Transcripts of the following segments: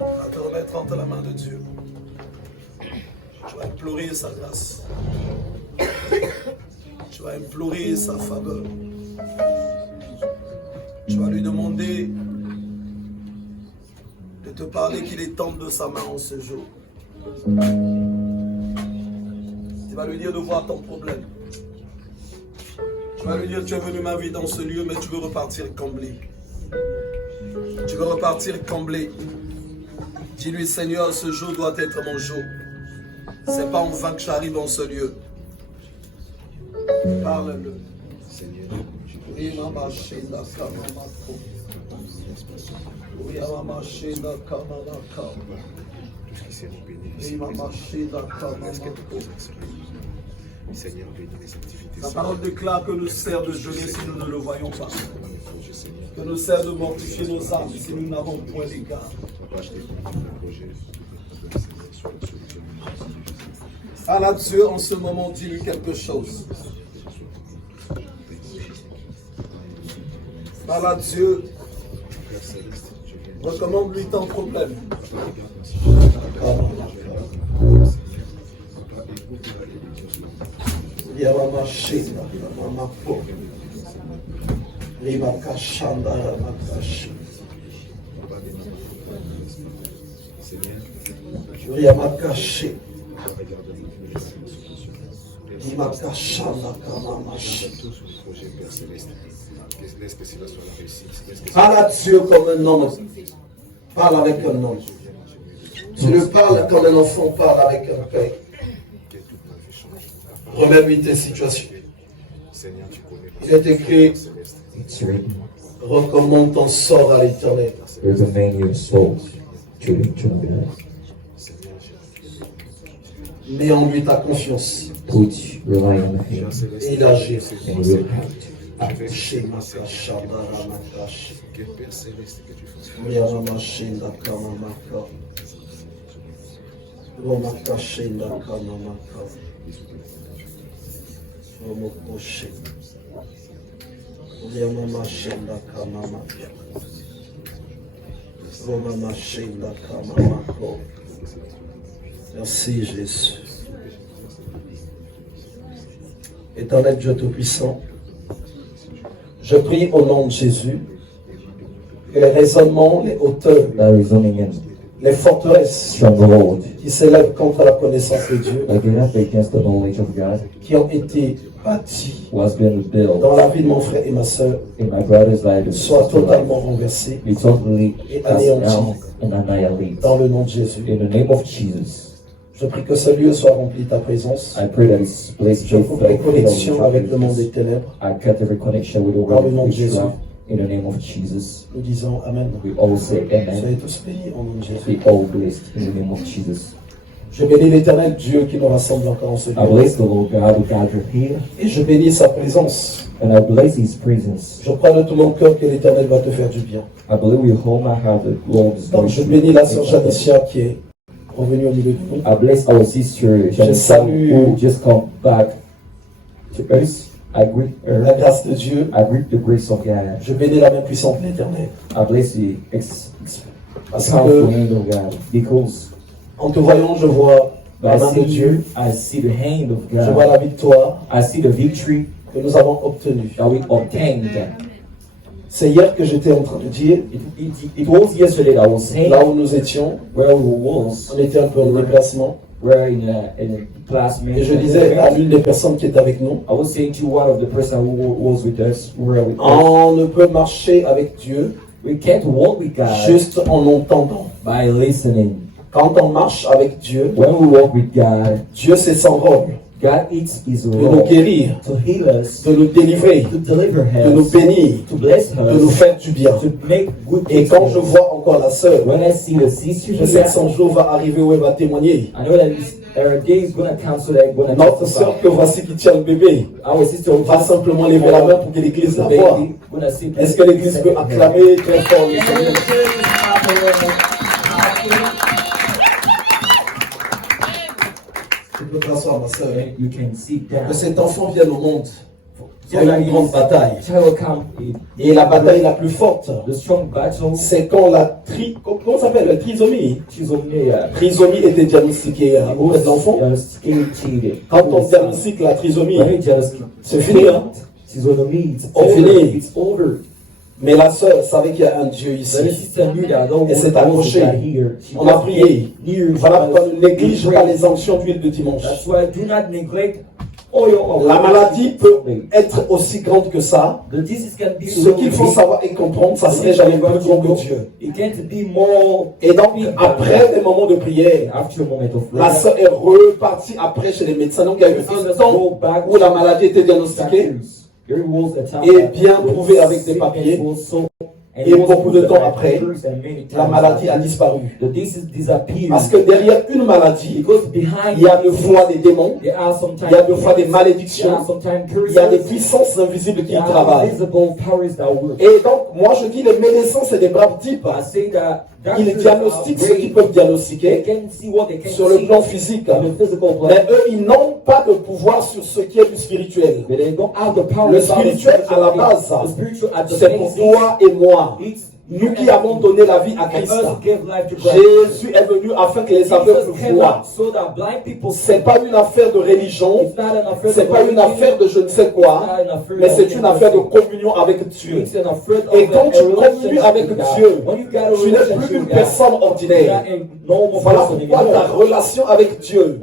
à te remettre entre la main de Dieu. Tu vas implorer sa grâce. Tu vas implorer sa faveur. Tu vas lui demander de te parler qu'il est temps de sa main en ce jour. Tu vas lui dire de voir ton problème. Tu vas lui dire, tu es venu ma vie dans ce lieu, mais tu veux repartir comblé. Tu veux repartir comblé. Dis-lui, Seigneur, ce jour doit être mon jour. C'est pas en vain que j'arrive en ce lieu. Parle-le. Seigneur, bénis les activités. La parole déclare que nous sert de jeûner si nous ne le voyons pas. Que nous sert de mortifier nos âmes si nous n'avons point d'égard. Parle à Dieu en ce moment, dis-lui quelque chose. Parle à Dieu. Recommande-lui ton problème. Parle à Dieu comme un homme. Parle avec un homme. Tu le parles comme un enfant parle avec un père. Remets-lui tes situations. Il est écrit, recommande ton sort à l'Éternel. Mets en lui ta confiance. Et il agira. Merci Jésus. Éternel Dieu Tout-Puissant, je prie au nom de Jésus que les raisonnements, les hauteurs, les forteresses qui s'élèvent contre la connaissance de Dieu, qui ont été bâties dans la vie de mon frère et ma soeur, soient totalement renversées et anéanties dans le nom de Jésus. Je prie que ce lieu soit rempli de ta présence. Je coupe les connexions avec le monde des ténèbres. Dans le nom de Jésus. In the name of Jesus, nous disons Amen. We all say Amen. Soyez tous bénis au nom de Jésus. We all blessed in the name of Jesus. Je bénis l'Éternel Dieu qui nous rassemble encore en ce lieu. I bless the Lord God who gathered here. Et je bénis sa présence. And I bless His presence. Je crois de tout mon cœur que l'Éternel va te faire du bien. I believe with all my heart that Lord is going Donc je bénis la sœur Janicia qui est revenue au milieu de nous. I bless our sister Janicia who just come back to us. I greet her. La grâce de Dieu. I greet the grace of God. Je bénis la main puissante de l'Éternel. I bless the Parce powerful hand of God. Because en te voyant, je vois la main de Dieu. I see the hand of God. Je vois la victoire. I see the victory que nous avons obtenue. That we obtained. C'est hier que j'étais en train de dire. It was yesterday that I was saying. Là où nous étions. Where we was. On était un peu en déplacement. We're in a classmate. Et je disais à l'une des personnes qui est avec nous, I was saying to one of the person who was with us, on ne peut marcher avec Dieu we can't walk with God juste en entendant. By listening. Quand on marche avec Dieu, when we walk with God, Dieu c'est son rôle. God eats His de nous guérir, to heal us, de nous délivrer, to deliver us, de nous bénir, to bless us, de nous faire du bien. To make good et quand je vois encore la sœur, when I see the sister, je sais que son jour va arriver où elle va témoigner. I know that her day is gonna come so that gonna notre sœur que voici qui tient le bébé, our sister va simplement lever la main pour que l'église la voie. Est-ce que l'église peut acclamer très fort le Seigneur? Tu peux t'asseoir, ma sœur. You can sit down. Que cet enfant vienne au monde. il y a une grande bataille. Et la bataille la plus forte, c'est quand comment ça s'appelle, la trisomie était diagnostiquée auprès de l'enfant. Quand on diagnostique la trisomie, c'est fini, hein? C'est fini. Mais la sœur savait qu'il y a un Dieu ici. Elle s'est accrochée. On a prié. Voilà pourquoi ne néglige pas les onctions d'huile de dimanche. La maladie peut être aussi grande que ça. Ce qu'il faut savoir et comprendre, ça serait jamais plus grand que Dieu. Et donc, après des moments de prière, la sœur est repartie après chez les médecins. Donc, il y a eu un temps où la maladie était diagnostiquée et bien prouvée avec des papiers. Et beaucoup de temps après, la maladie a disparu. Parce que derrière une maladie, il y a de fois des démons, il y a de fois des malédictions, il y a des puissances invisibles qui travaillent. Et donc, moi je dis, les médecins, c'est des braves types. Ils diagnostiquent ce qu'ils peuvent diagnostiquer sur le plan physique. Mais eux, ils n'ont pas de pouvoir sur ce qui est du spirituel. Le spirituel, à la base, c'est pour toi et moi. Nous qui avons donné la vie à Christ. Jésus est venu afin que les aveugles voient. C'est pas une affaire de religion, c'est pas une affaire de je ne sais quoi, mais c'est une affaire de communion avec Dieu. Et quand tu communies avec Dieu, tu n'es plus une personne ordinaire. Voilà pourquoi ta relation avec Dieu,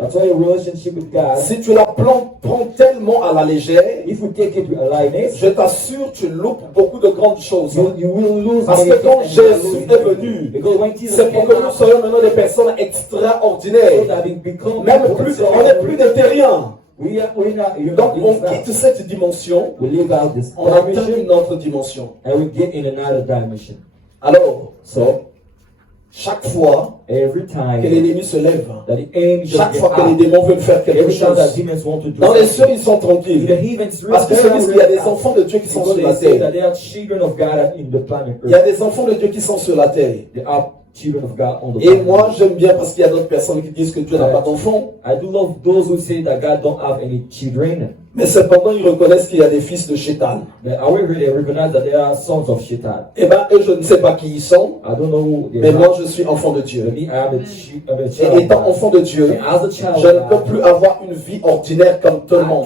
si tu la prends tellement à la légère, je t'assure, tu loupes beaucoup de grandes choses. Parce que quand Jésus est venu, c'est pour que nous soyons maintenant des personnes extraordinaires. Même plus, on n'est plus des terriens. Donc on quitte cette dimension, on atteint une autre dimension. Alors, chaque fois que l'ennemi se lève, chaque fois que les démons veulent faire quelque chose, dans les cieux ils sont tranquilles. Parce qu'ils se disent qu'il y a des enfants de Dieu qui sont sur la terre. Il y a des enfants de Dieu qui sont sur la terre. Et moi j'aime bien parce qu'il y a d'autres personnes qui disent que Dieu n'a pas d'enfants. Mais cependant ils reconnaissent qu'il y a des fils de Shaitan. Et bien eux je ne sais pas qui ils sont. Mais moi je suis enfant de Dieu. Et étant enfant de Dieu, je ne peux plus avoir une vie ordinaire comme tout le monde.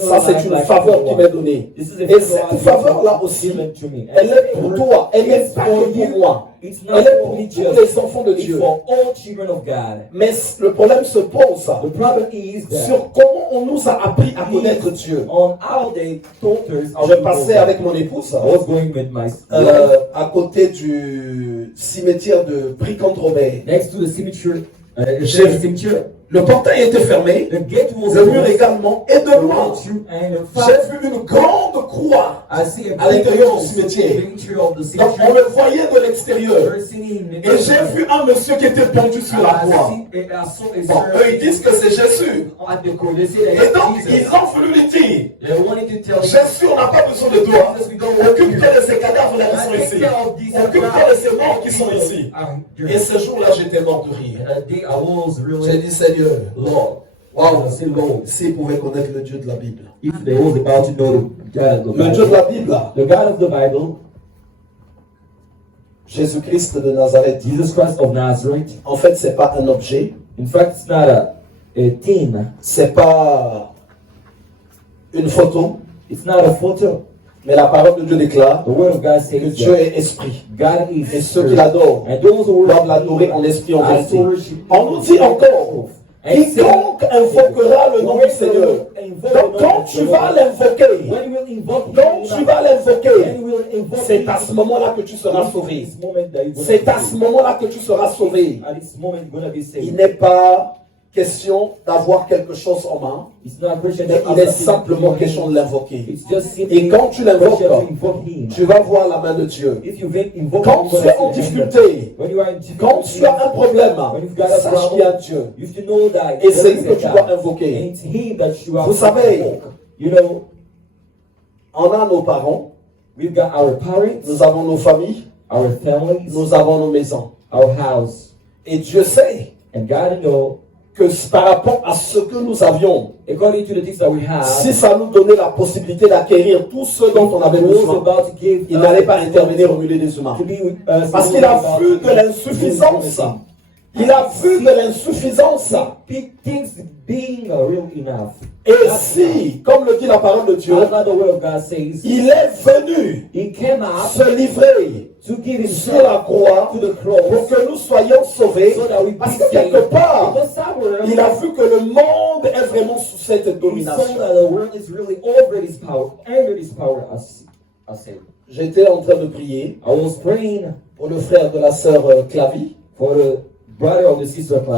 Ça c'est une faveur qui m'est donnée. Et cette faveur là aussi, elle est pour toi, elle n'est pas que pour moi. Elle est pour tous les enfants de Dieu. Mais le problème se pose sur comment on nous a appris à connaître Dieu. Je passais avec mon épouse à côté du cimetière de Bricante-Robert. J'ai vu le portail était fermé, le mur également, et de loin, j'ai vu une grande croix à l'intérieur du cimetière. Donc on le voyait de l'extérieur. Et j'ai vu un monsieur qui était pendu sur la croix. Bon, eux ils disent que c'est Jésus. Et donc ils ont voulu lui dire, Jésus, on n'a pas besoin de toi. Occupe-toi de ces cadavres-là qui sont ici. Occupe-toi de ces morts qui sont ici. Et ce jour-là, j'étais mort de rire. J'ai dit, Seigneur, wow, s'ils pouvaient connaître le Dieu de la Bible. Le Dieu de la Bible, Jésus-Christ de Nazareth. En fait, c'est pas un objet. C'est pas une photo. Mais la parole de Dieu déclare que Dieu est esprit. Et ceux qui l'adorent doivent l'adorer en esprit, en vérité. On nous dit encore, quiconque invoquera le nom du Seigneur. Donc quand tu vas l'invoquer, c'est à ce moment-là que tu seras sauvé. C'est à ce moment-là que tu seras sauvé. Il n'est pas question d'avoir quelque chose en main, mais il est simplement question de l'invoquer. Et quand tu l'invoques, tu vas voir la main de Dieu. Quand tu es en difficulté, quand tu as un problème, sache qu'il y a un Dieu. Et c'est lui que tu dois invoquer. Vous savez, on a nos parents, nous avons nos familles, nous avons nos maisons. Et Dieu sait que par rapport à ce que nous avions, according to the things that we have, si ça nous donnait la possibilité d'acquérir tout ce dont on avait besoin, il n'allait pas intervenir au milieu des humains. Parce qu'il a vu de l'insuffisance. Il a vu de l'insuffisance. Things being real enough. Et si, comme le dit la parole de Dieu, il est venu se livrer sur la croix pour que nous soyons sauvés, parce que quelque part, il a vu que le monde est vraiment sous cette domination. J'étais en train de prier pour le frère de la sœur Clavie, qui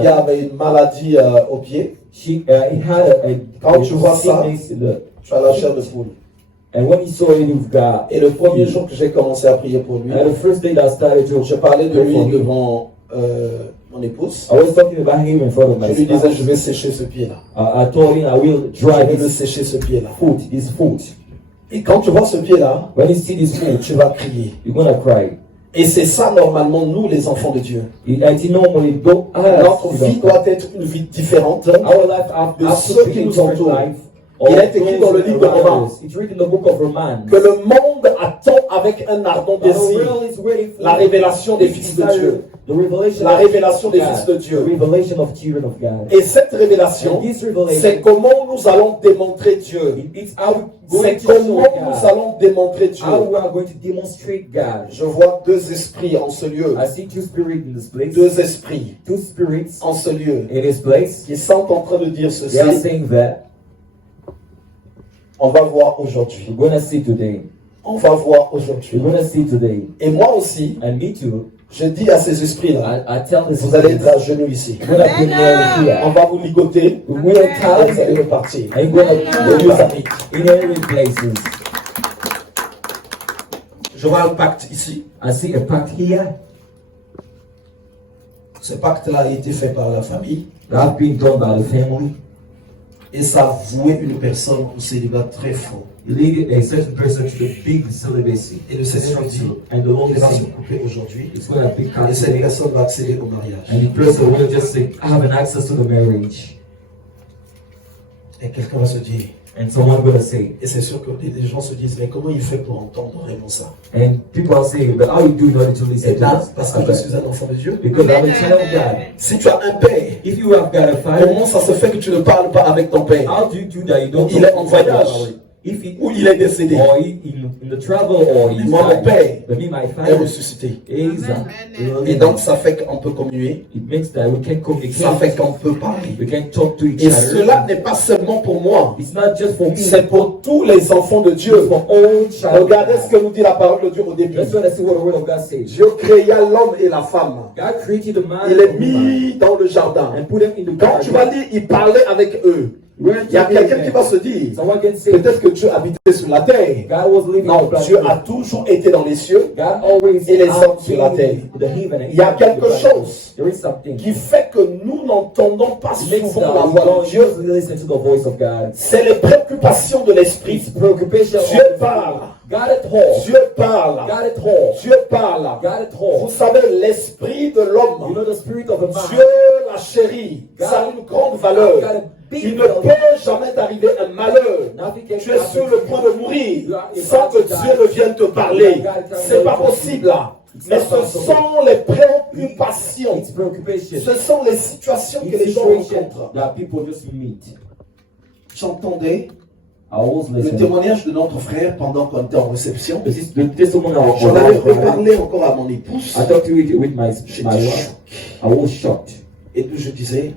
avait une maladie au pied. Quand tu vois ça, tu as la chair de poule. Et le premier jour que j'ai commencé à prier pour lui, je parlais de lui devant mon épouse. Je lui disais, je vais sécher ce pied-là. Je vais le sécher ce pied-là. Et quand tu vois ce pied-là, tu vas crier. Et c'est ça normalement nous les enfants de Dieu. Notre vie doit être une vie différente de ceux qui nous entourent. Il est écrit dans le livre de Romains que le monde attend avec un ardent désir la révélation des fils de Dieu. La révélation des fils de Dieu. Et cette révélation, c'est comment nous allons démontrer Dieu. C'est comment nous allons démontrer Dieu. Je vois deux esprits en ce lieu. Deux esprits en ce lieu qui sont en train de dire ceci. On va voir aujourd'hui. On va voir aujourd'hui. Et moi aussi, je dis à ces esprits-là, vous allez être à genoux ici. On va vous ligoter. Et vous allez repartir. Je vois un pacte ici. Ce pacte-là a été fait par la famille. Et ça vouait une personne au célibat très fort. Et le Seigneur dit, il va se couper aujourd'hui. Et cette personne va accéder au mariage. Et quelqu'un va se dire, et c'est sûr que les gens se disent, mais comment il fait pour entendre vraiment ça? Et là, parce que je suis un enfant de Dieu. Si tu as un père, comment ça se fait que tu ne parles pas avec ton père? Il est en voyage. Ou il est décédé. Moi, mon père est ressuscité. Et donc, ça fait qu'on peut communier. Ça fait qu'on peut parler. Et cela n'est pas seulement pour moi. C'est pour tous les enfants de Dieu. Regardez ce que nous dit la parole de Dieu au début. Dieu créa l'homme et la femme. Il est mis dans le jardin. Quand tu vas lire, il parlait avec eux. Il y a quelqu'un qui va se dire, peut-être que Dieu habitait sur la terre. Non, Dieu a toujours été dans les cieux et les hommes sur la terre. Il y a quelque chose qui fait que nous n'entendons pas souvent la voix de Dieu. C'est les préoccupations de l'esprit. Dieu parle. Dieu parle. Dieu parle. Vous savez, l'esprit de l'homme, Dieu l'a chéri. Ça a une grande valeur. Il ne peut jamais t'arriver un malheur. Tu es sur le point de mourir sans que Dieu ne vienne te parler. C'est pas possible là. Mais ce sont les préoccupations. Ce sont les situations que les gens rencontrent. J'entendais le témoignage de notre frère pendant qu'on était en réception. J'en avais reparlé encore à mon épouse. Et puis je disais,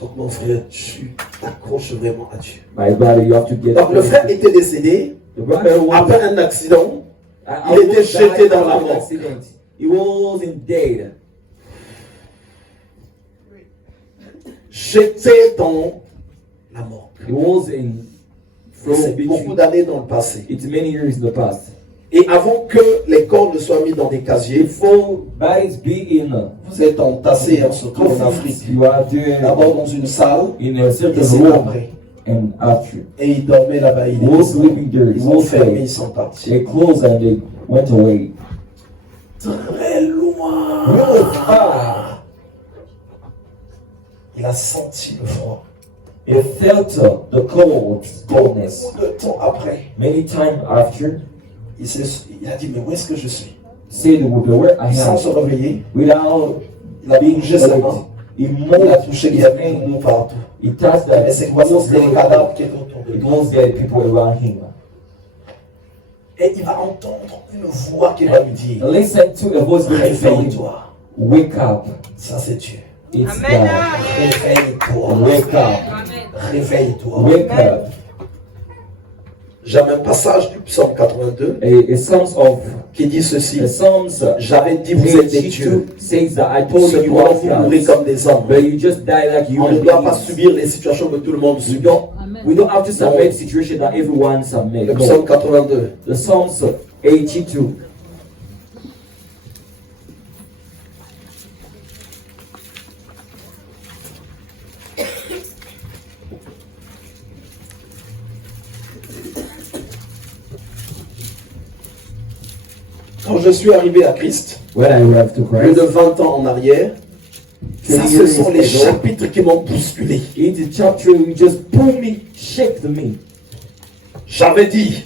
donc mon frère, tu t'accroches vraiment à Dieu. Donc le frère était décédé après un accident. Il était jeté dans la mort. Jeté dans la mort. C'est beaucoup d'années dans le passé. Et avant que les corps ne soient mis dans des casiers, vous êtes entassés surtout en Afrique. D'abord dans une salle, et c'est après. Et ils dormaient là-bas. Ils ont fermé, ils sont partis. Très loin. Il a senti le froid. He felt the coldness. Beaucoup de temps après, Many times after, il a dit, mais où est-ce que je suis? said where I Sans am. se réveiller, Without il a bougé sa main. he Il a moved touché his les hand. animaux partout. He touched Mais that. c'est quoi ça? C'était les cadavres qui étaient autour de It lui. was the people around him. Et il va entendre une voix qui va lui dire, Listen to a voice going to tell him, réveille-toi. wake up. Ça c'est Dieu. It's Amen. God. Réveille-toi. Wake up. Réveille-toi. Wake up. J'avais un passage du psaume 82 A Psalms of qui dit ceci. the Psalms J'avais dit, vous êtes des dieux. 82 says that I told you you Cependant, are vous mourrez gods, comme des hommes. but you just die like On human ne doit pas beings. subir les situations que tout le monde subit. We don't have to submit situation that everyone submit. Le No. psaume 82. The Psalms 82. Quand je suis arrivé à Christ, When I arrived to plus de Christ, 20 ans en arrière, ça, ce sont les chapitres qui m'ont bousculé. in the chapter you just pull me, shake me. J'avais dit,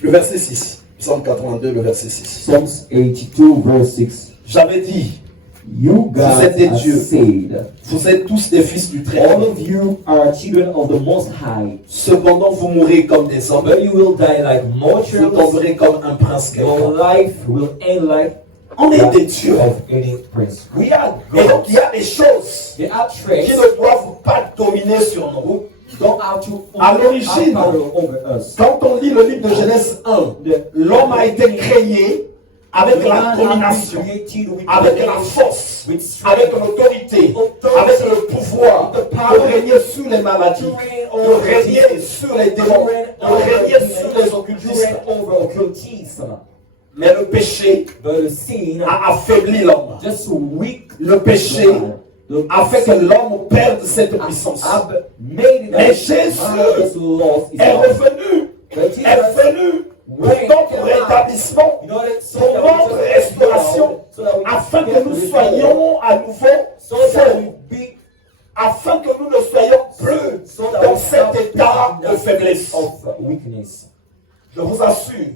le verset 6, psaume 82, le verset 6. Psalms 82 verse 6. J'avais dit, You guys êtes des are dieux. saved. vous êtes tous des fils du All Très-Haut. of you are children of the Most High. Cependant, vous mourrez comme des hommes. But you will die like Vous mortals. tomberez comme un prince Your quelconque. life will end like On est that des dieux. of any prince. We are God. Et donc, il y a des choses There are qui traits ne doivent pas dominer sur nous. don't have to À l'origine, have power over us. quand on lit le livre de Genèse 1, l'homme a été créé avec la domination, avec la force, avec l'autorité, avec le pouvoir de régner sur les maladies, de régner sur les démons, de régner sur les occultistes. Mais le péché But the sin a affaibli l'homme. just weak Le péché a fait que l'homme perde cette puissance. have made it Mais that Jésus man has lost his est life. revenu, But Jesus est venu pour notre rétablissement, in order so pour that we notre just restauration, so that we afin get que nous restored, soyons à nouveau so that forts, we be afin que nous ne soyons plus so that dans we cet stop état in de that faiblesse. state of weakness. Je vous assure,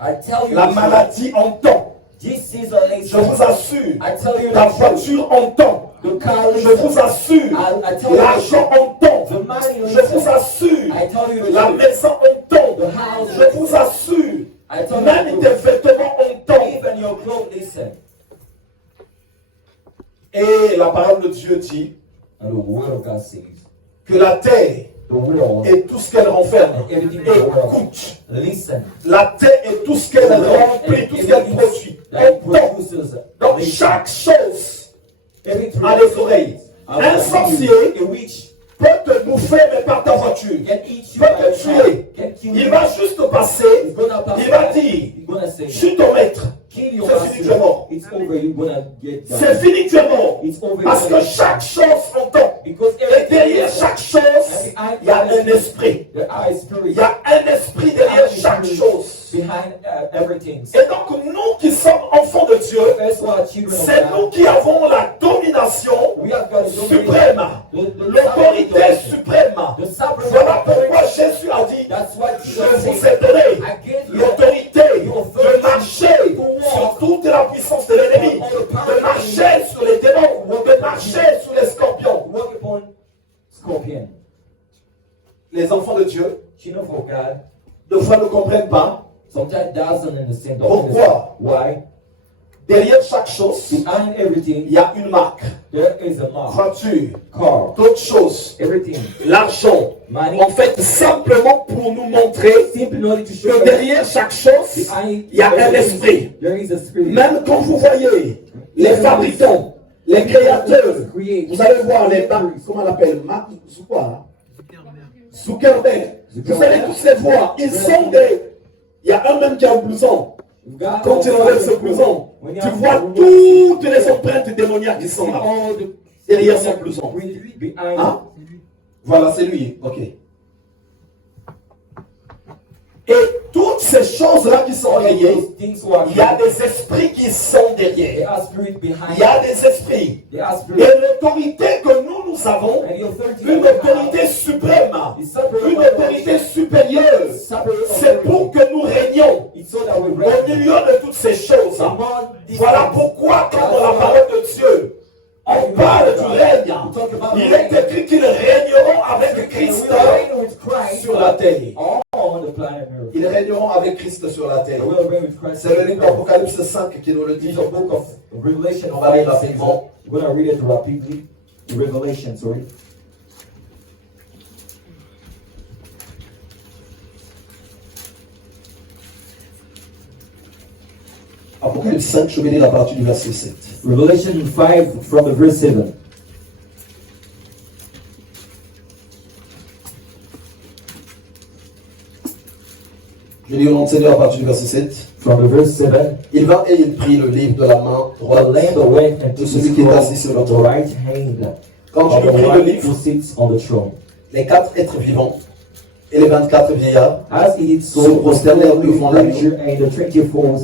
I tell you, la maladie entend. this is a Je vous assure, I tell you la the truth. voiture entend. The car Je vous assure, I tell you l'argent entend. the money Je vous assure, I tell you the la truth. maison entend. The house, Je vous assure, I tell you même the tes truth. vêtements entendent. Even your clothes listen. Et la parole de Dieu dit And the word of God says, que la terre the world et tout ce qu'elle renferme and everything in the world, écoute. listen. La terre et tout ce qu'elle remplit, tout ce qu'elle produit that entend. produces, Donc listen. chaque chose Everything a des oreilles. Un sorcier a witch peut te bouffer mais par ta voiture. can eat you Peut by te the tuer. side, can kill Il you. va juste passer. He's gonna pass Il va by. dire, He's gonna say, je suis ton maître. kill your C'est fini, tu es mort. master. It's over. You're gonna get C'est down. fini, tu es mort. It's over. Parce que chaque chose entend. Because Et derrière chaque chose, il y a un esprit. There are Il spirits y a un esprit derrière chaque chose. behind everything. Et donc nous qui sommes enfants de Dieu, First of all, children of c'est God, nous qui avons la domination we have got suprême, l'autorité suprême. Voilà pourquoi Jésus a dit, That's what je Jesus vous said. ai donné I gave you l'autorité de marcher sur toute la puissance de l'ennemi, de marcher sur les démons, de marcher sur les scorpions. walk upon scorpion. Les enfants de Dieu, Children of God, de fois ne comprennent pas. sometimes doesn't understand. Pourquoi? Why? Derrière chaque chose, Behind everything, il y a une marque. there is a mark. Voiture, Car, d'autres choses, everything. l'argent. Money. En fait, simplement pour nous montrer Simply in order to show que derrière chaque chose, behind il y a un everything, esprit. there is a spirit. Même quand vous voyez les fabricants, les créateurs, vous allez voir les marques, comment on l'appelle, Mark Zuckerberg. Vous allez tous les voir. Ils sont des. Il y a un même qui a un blouson. Quand tu enlèves ce blouson, tu vois toutes les empreintes démoniaques qui sont là. Derrière son blouson. Hein? Voilà, c'est lui. Ok. Et toutes ces choses choses-là qui sont rayées, il y a des esprits qui sont derrière. Il y a des esprits. Et l'autorité que nous avons, une autorité suprême, une autorité supérieure, c'est pour que nous régnions au milieu de toutes ces choses. Voilà pourquoi quand dans la parole de Dieu, on parle du règne. Il est écrit qu'ils régneront avec Christ sur la terre. Ils régneront avec Christ sur la terre. C'est le livre d'Apocalypse 5 qui nous le dit. On va lire rapidement. Apocalypse 5, je vais lire à partir du verset 7. Revelation 5 from the verse 7. Je lis au nom de Seigneur à partir du verset 7. From the verse 7. Il vint et il prit le livre de la main droite de celui qui est assis sur le trône. Quand il prit le livre, les 4 êtres vivants et les 24 vieillards se prosternèrent devant l'agneau,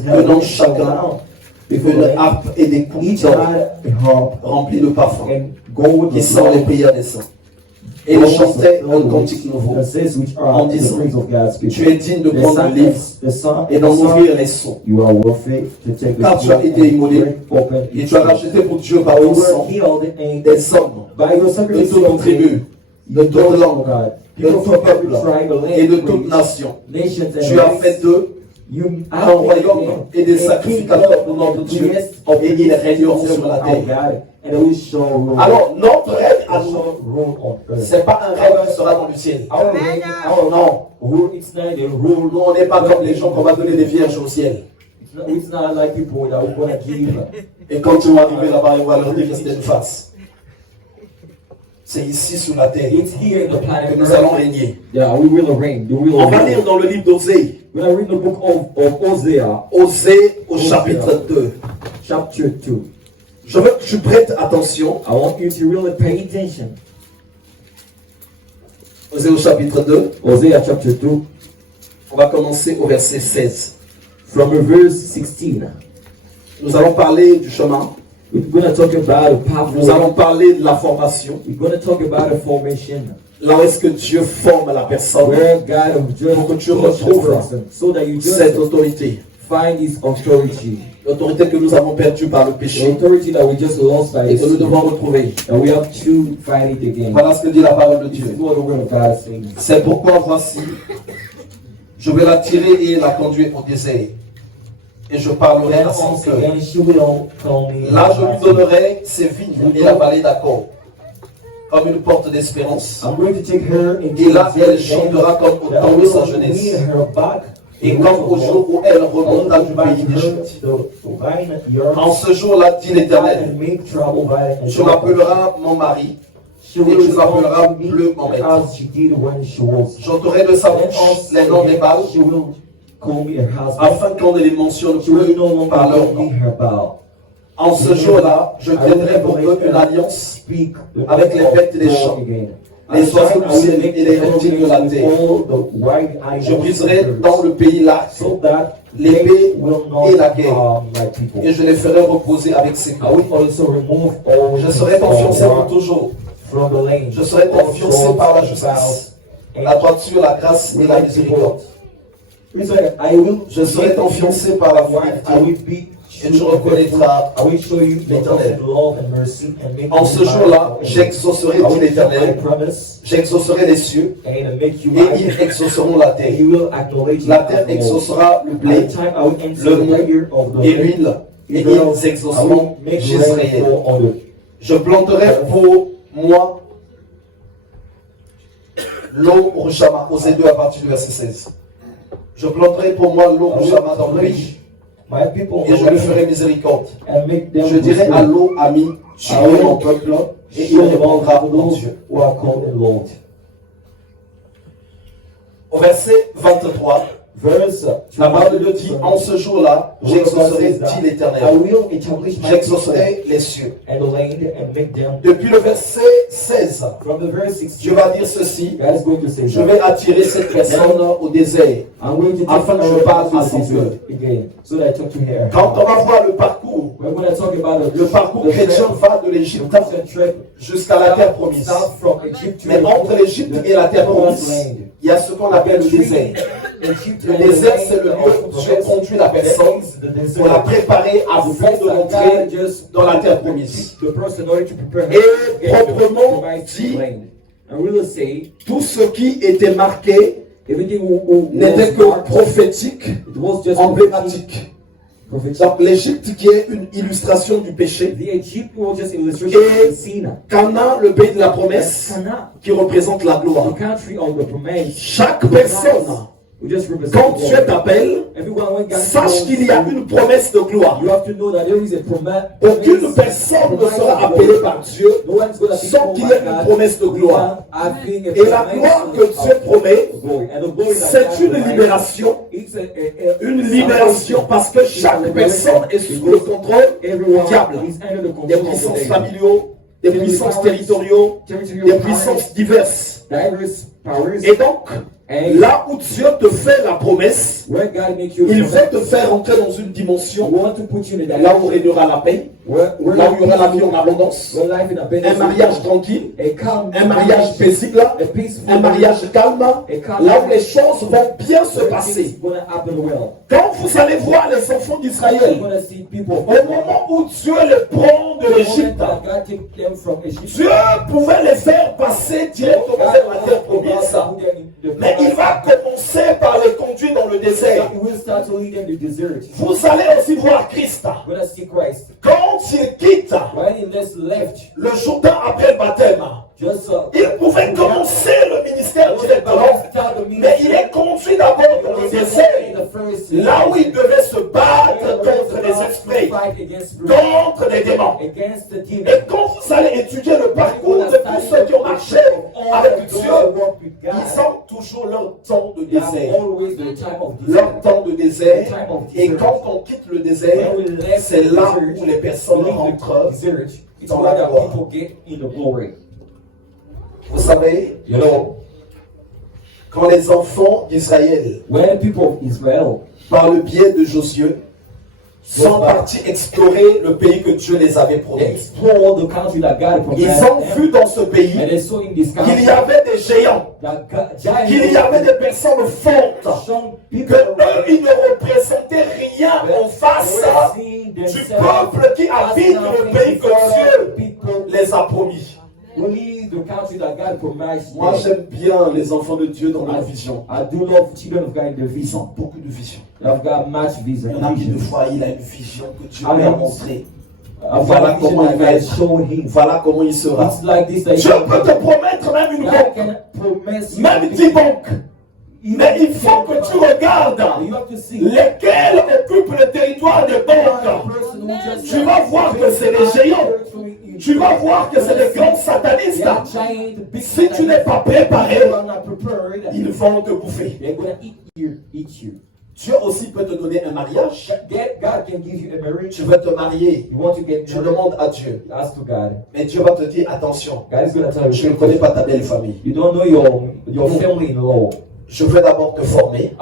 tenant chacun une harpe et des coupes d'or remplies de parfums, qui sent les prières des saints. Et ils chantaient un cantique nouveau en disant: Tu es digne de prendre le livre et d'en ouvrir les sceaux, car tu as été immolé et tu as racheté pour Dieu par ton sang des hommes de toute tribu, de toute langue, de tout peuple et de toute nation. Tu as fait d'eux un royaume et des sacrificateurs pour notre Dieu, et ils régneront sur la terre. Alors, notre règne à nous, ce n'est pas un règne qui sera dans le ciel. Oh non. Nous, on n'est pas comme les gens qu'on va donner des vierges au ciel. Et quand tu vas arriver là-bas, on va leur dire que c'était une farce. C'est ici sur la terre que nous allons régner. On va lire dans le livre d'Osée. Osée au chapitre 2. Je veux que tu prêtes attention. Osée au chapitre 2. On va commencer au verset 16. From verse 16. Nous allons parler du chemin. Nous allons parler de la formation. Là où est-ce que Dieu forme la personne pour que tu retrouves cette autorité. L'autorité que nous avons perdue par le péché et que nous devons retrouver. Voilà ce que dit la parole de Dieu. C'est pourquoi voici, je vais la tirer et la conduire au désert. Et je parlerai à son cœur. Là, je lui donnerai ses vignes et la vallée d'Accor, comme une porte d'espérance. Et là, elle chantera comme au temps de sa jeunesse, et comme au jour où elle remonta du pays d'Égypte. En ce jour-là, dit l'Éternel, tu m'appelleras mon mari, et tu m'appelleras plus mon maître. J'ôterai de sa bouche les noms des Baals, afin qu'on ne les mentionne plus par leur nom. En ce jour-là, je tiendrai pour eux une alliance avec les bêtes des champs, les oiseaux du ciel et les reptiles de la terre. Je briserai dans le pays l'arc, l'épée et la guerre, et je les ferai reposer avec ses coups. Je serai ton fiancé pour toujours. Je serai ton fiancé par la justice, la droiture, la grâce et la miséricorde. Je serai ton fiancé par la fidélité, et tu reconnaîtras l'Éternel. En ce jour-là, j'exaucerai, dit l'Éternel, j'exaucerai les cieux, et ils exauceront la terre. La terre exaucera le blé, le mou et l'huile, et ils exauceront Jezreel. Je planterai pour moi l'eau au Rushama, Osée 2 à partir du verset 16. Je planterai pour moi l'eau Rushama dans le pays, et je lui ferai miséricorde. Je dirai à l'eau, ami, tu es mon peuple, et il répondra, mon Dieu. Au verset 23, La parole de Dieu dit, en ce jour-là, j'exaucerai, dit l'Éternel. J'exaucerai les cieux. Depuis le verset 16, Dieu va dire ceci, je vais attirer cette personne au désert, afin que je parle à son cœur. Quand on va voir le parcours chrétien va de l'Égypte jusqu'à la terre promise. Mais entre l'Égypte et la terre promise, il y a ce qu'on appelle le désert. Le désert, c'est le lieu où Dieu conduit la personne pour la préparer avant de rentrer dans la terre promise. Et proprement dit, tout ce qui était marqué n'était que prophétique, emblématique. Donc l'Égypte qui est une illustration du péché, et Canaan, le pays de la promesse, qui représente la gloire. Chaque personne, quand Dieu t'appelle, sache qu'il y a une promesse de gloire. Aucune personne ne sera appelée par Dieu sans qu'il y ait une promesse de gloire. Et la gloire que Dieu promet, c'est une libération. Une libération parce que chaque personne est sous le contrôle du diable. Des puissances familiaux, des puissances territoriaux, des puissances diverses. Et donc, là où Dieu te fait la promesse, il veut te faire entrer dans une dimension là où il y aura la paix, là où il y aura la vie en abondance, un mariage tranquille, un mariage paisible, un mariage calme, là où les choses vont bien se passer. Quand vous allez voir les enfants d'Israël, au moment où Dieu les prend de l'Égypte, Dieu pouvait les faire passer directement vers la terre promise. Mais il va commencer par les conduire dans le désert. Vous allez aussi voir Christ. Quand il quitte le Jourdain après le baptême, il pouvait commencer le ministère directement, mais il est conduit d'abord dans le désert, là où il devait se battre contre les esprits, contre les démons. Et quand vous allez étudier le parcours de tous ceux qui ont marché avec Dieu, ils ont toujours leur temps de désert. Leur temps de désert. Et quand on quitte le désert, c'est là où les personnes rentrent dans la gloire. Vous savez, quand les enfants d'Israël, par le biais de Josué, sont partis explorer le pays que Dieu les avait promis, ils ont vu dans ce pays qu'il y avait des géants, qu'il y avait des personnes fortes, que eux, ils ne représentaient rien en face du peuple qui habite le pays que Dieu les a promis. Moi j'aime bien les enfants de Dieu dans leur vision. Ils ont beaucoup de vision. On a une fois, il a une vision que Dieu lui a montrée. Voilà comment il va être. Voilà comment il sera. Dieu peut te promettre même une banque, même 10 banques. Mais il faut que tu regardes lesquels occupent le territoire des banques. Tu vas voir que c'est les géants. Tu vas voir que c'est des grands satanistes. Si tu n'es pas préparé, ils vont te bouffer. Dieu aussi peut te donner un mariage. Tu veux te marier. Tu demandes à Dieu. Mais Dieu va te dire attention. Je ne connais pas ta belle famille. Je veux d'abord te former.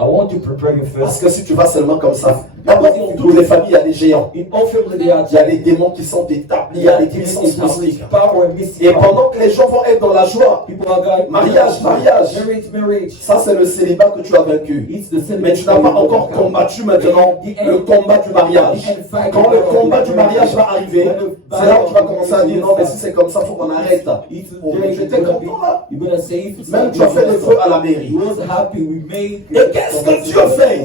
Parce que si tu vas seulement comme ça, d'abord dans toutes les familles, il y a des géants. Il y a des démons qui sont établis, il y a des puissances mystiques. Et pendant que les gens vont être dans la joie, mariage, ça c'est le célibat que tu as vaincu. Mais tu n'as pas encore combattu maintenant le combat du mariage. Quand le combat du mariage va arriver, c'est là où tu vas commencer à dire non, mais si c'est comme ça, il faut qu'on arrête. Oh, mais j'étais content là. Même tu as fait des feux à la mairie. Et qu'est-ce que Dieu fait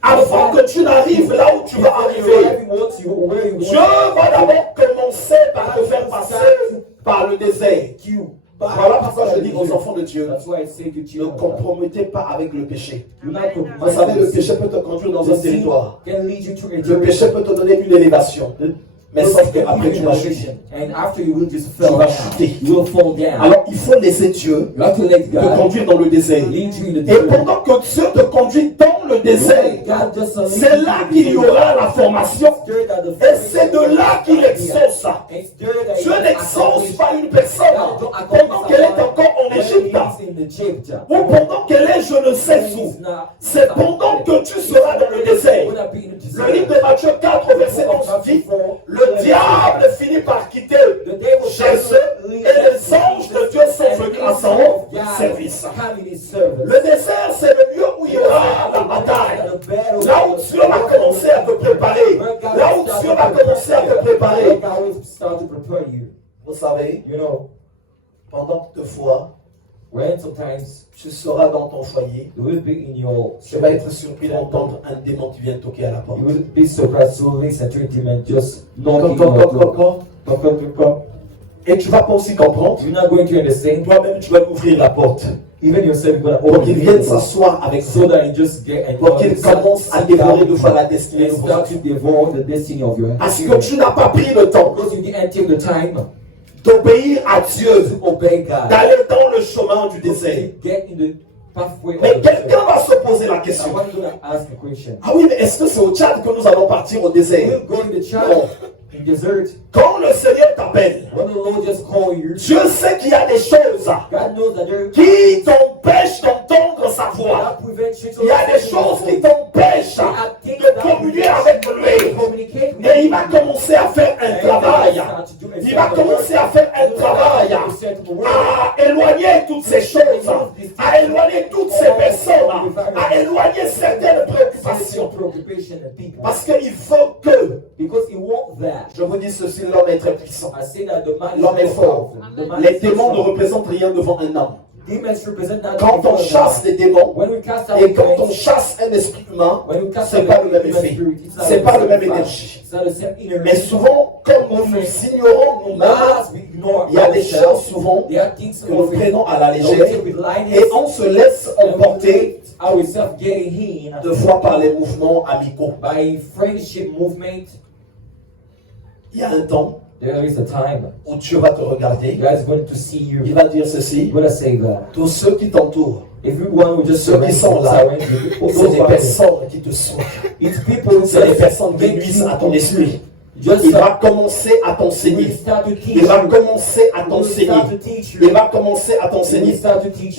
avant que tu n'arrives là où tu vas arriver? Dieu va d'abord commencer par te faire passer par le désert. Voilà pourquoi je dis aux enfants de Dieu, ne compromettez pas avec le péché. Vous savez, le péché peut te conduire dans un territoire. Le péché peut te donner une élévation. Mais sauf qu'après tu vas chuter. And after you will just Tu vas chuter. You will fall down. Alors il faut laisser Dieu You have to let te God conduire dans le désert. lead you in the Et desert. pendant que Dieu te conduit dans le désert, God just c'est là qu'il y aura la formation. Et c'est de là qu'il exauce. Dieu n'exauce pas une personne pendant qu'elle est encore en Égypte ou pendant qu'elle est je ne sais où. C'est pendant que tu seras dans le désert. Le livre de Matthieu 4, verset 11 dit, le diable finit par quitter Jésus et les anges de Dieu sont venus à son service. Le désert, c'est le lieu où il y aura la bataille. Là où Dieu va commencer à te préparer. Là où Dieu va commencer à te préparer. Vous savez, pendant toutefois, tu seras dans ton foyer, tu vas être surpris d'entendre un démon qui vient toquer à la porte. Et tu vas pas aussi comprendre. Toi-même, tu vas ouvrir la porte. Pour qu'il vienne s'asseoir avec toi. Pour qu'il commence à dévorer de fois la destinée. Parce que tu n'as pas pris le temps d'obéir à Dieu, d'aller dans le chemin du désert. Mais quelqu'un va se poser la question. Ah oui, mais est-ce que c'est au Tchad que nous allons partir au désert? Non. Quand le Seigneur t'appelle, Dieu sait qu'il y a des choses qui t'empêchent d'entendre sa voix. Il y a des choses qui t'empêchent de communier avec lui. Et il va commencer à faire un travail. Il va commencer à faire un travail à éloigner toutes ces choses, à éloigner toutes ces personnes, à éloigner certaines préoccupations. Parce qu'il faut que, je vous dis ceci, l'homme est très puissant. L'homme est fort. Les démons ne représentent rien devant un homme. Quand on chasse des démons et quand on chasse un esprit humain, c'est pas le même effet, c'est pas le même énergie. Mais souvent, comme nous ignorons nous-mêmes, il y a des choses souvent que nous prenons à la légère et on se laisse emporter de fois par les mouvements amicaux. Il y a un temps où Dieu va te regarder, il va dire ceci, tous ceux qui t'entourent, ceux qui sont là, sont des personnes qui te souffrent, c'est des personnes qui nuisent à ton esprit. Il va commencer à t'enseigner. Il va commencer à t'enseigner. Il va commencer à t'enseigner.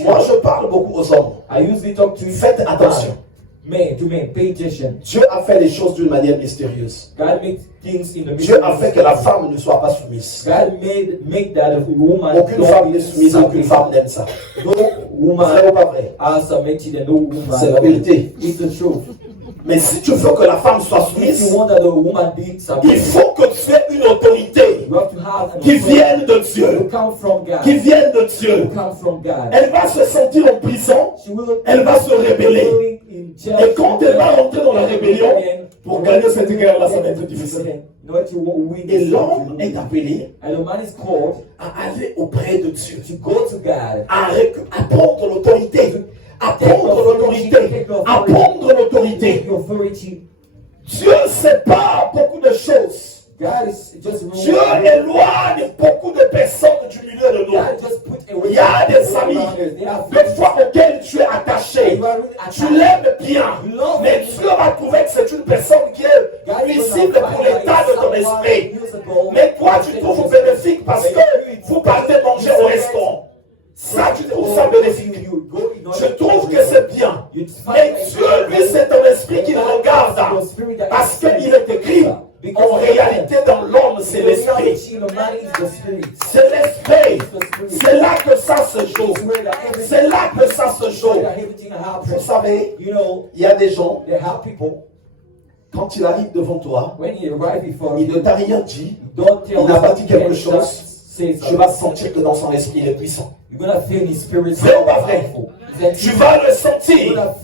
Moi, je parle beaucoup aux hommes. Faites attention. Dieu a fait les choses d'une manière mystérieuse. Dieu a fait que la femme ne soit pas soumise. Aucune femme n'est soumise, aucune femme n'aime ça. Vrai ou pas vrai? C'est la vérité. Mais si tu veux que la femme soit soumise, il faut que tu aies une autorité qui vienne de Dieu. Qui vienne de Dieu. Elle va se sentir en prison, elle va se rébeller. Et quand elle va rentrer dans la rébellion, pour gagner cette guerre-là, ça va être difficile. Et l'homme est appelé à aller auprès de Dieu, à prendre l'autorité. À prendre l'autorité. À prendre l'autorité. Dieu sépare beaucoup de choses. Dieu éloigne beaucoup de personnes du milieu de nous. Il y a des amis, des fois auxquels tu es attaché. Tu l'aimes bien, mais Dieu va trouver que c'est une personne qui est visible pour l'état de ton esprit. Mais toi, tu trouves bénéfique parce que vous partez manger au restaurant. Ça, tu trouves ça bénéfique. Je trouve que c'est bien. Mais Dieu, lui, c'est ton esprit qui le regarde. Parce qu'il est écrit, en réalité, dans l'homme, c'est l'esprit. C'est l'esprit. C'est là que ça se joue. C'est là que ça se joue. Vous savez, il y a des gens, quand il arrive devant toi, il ne t'a rien dit, il n'a pas dit quelque chose. Tu vas sentir que dans son esprit, il est puissant. Vrai ou pas vrai? Tu vas le sentir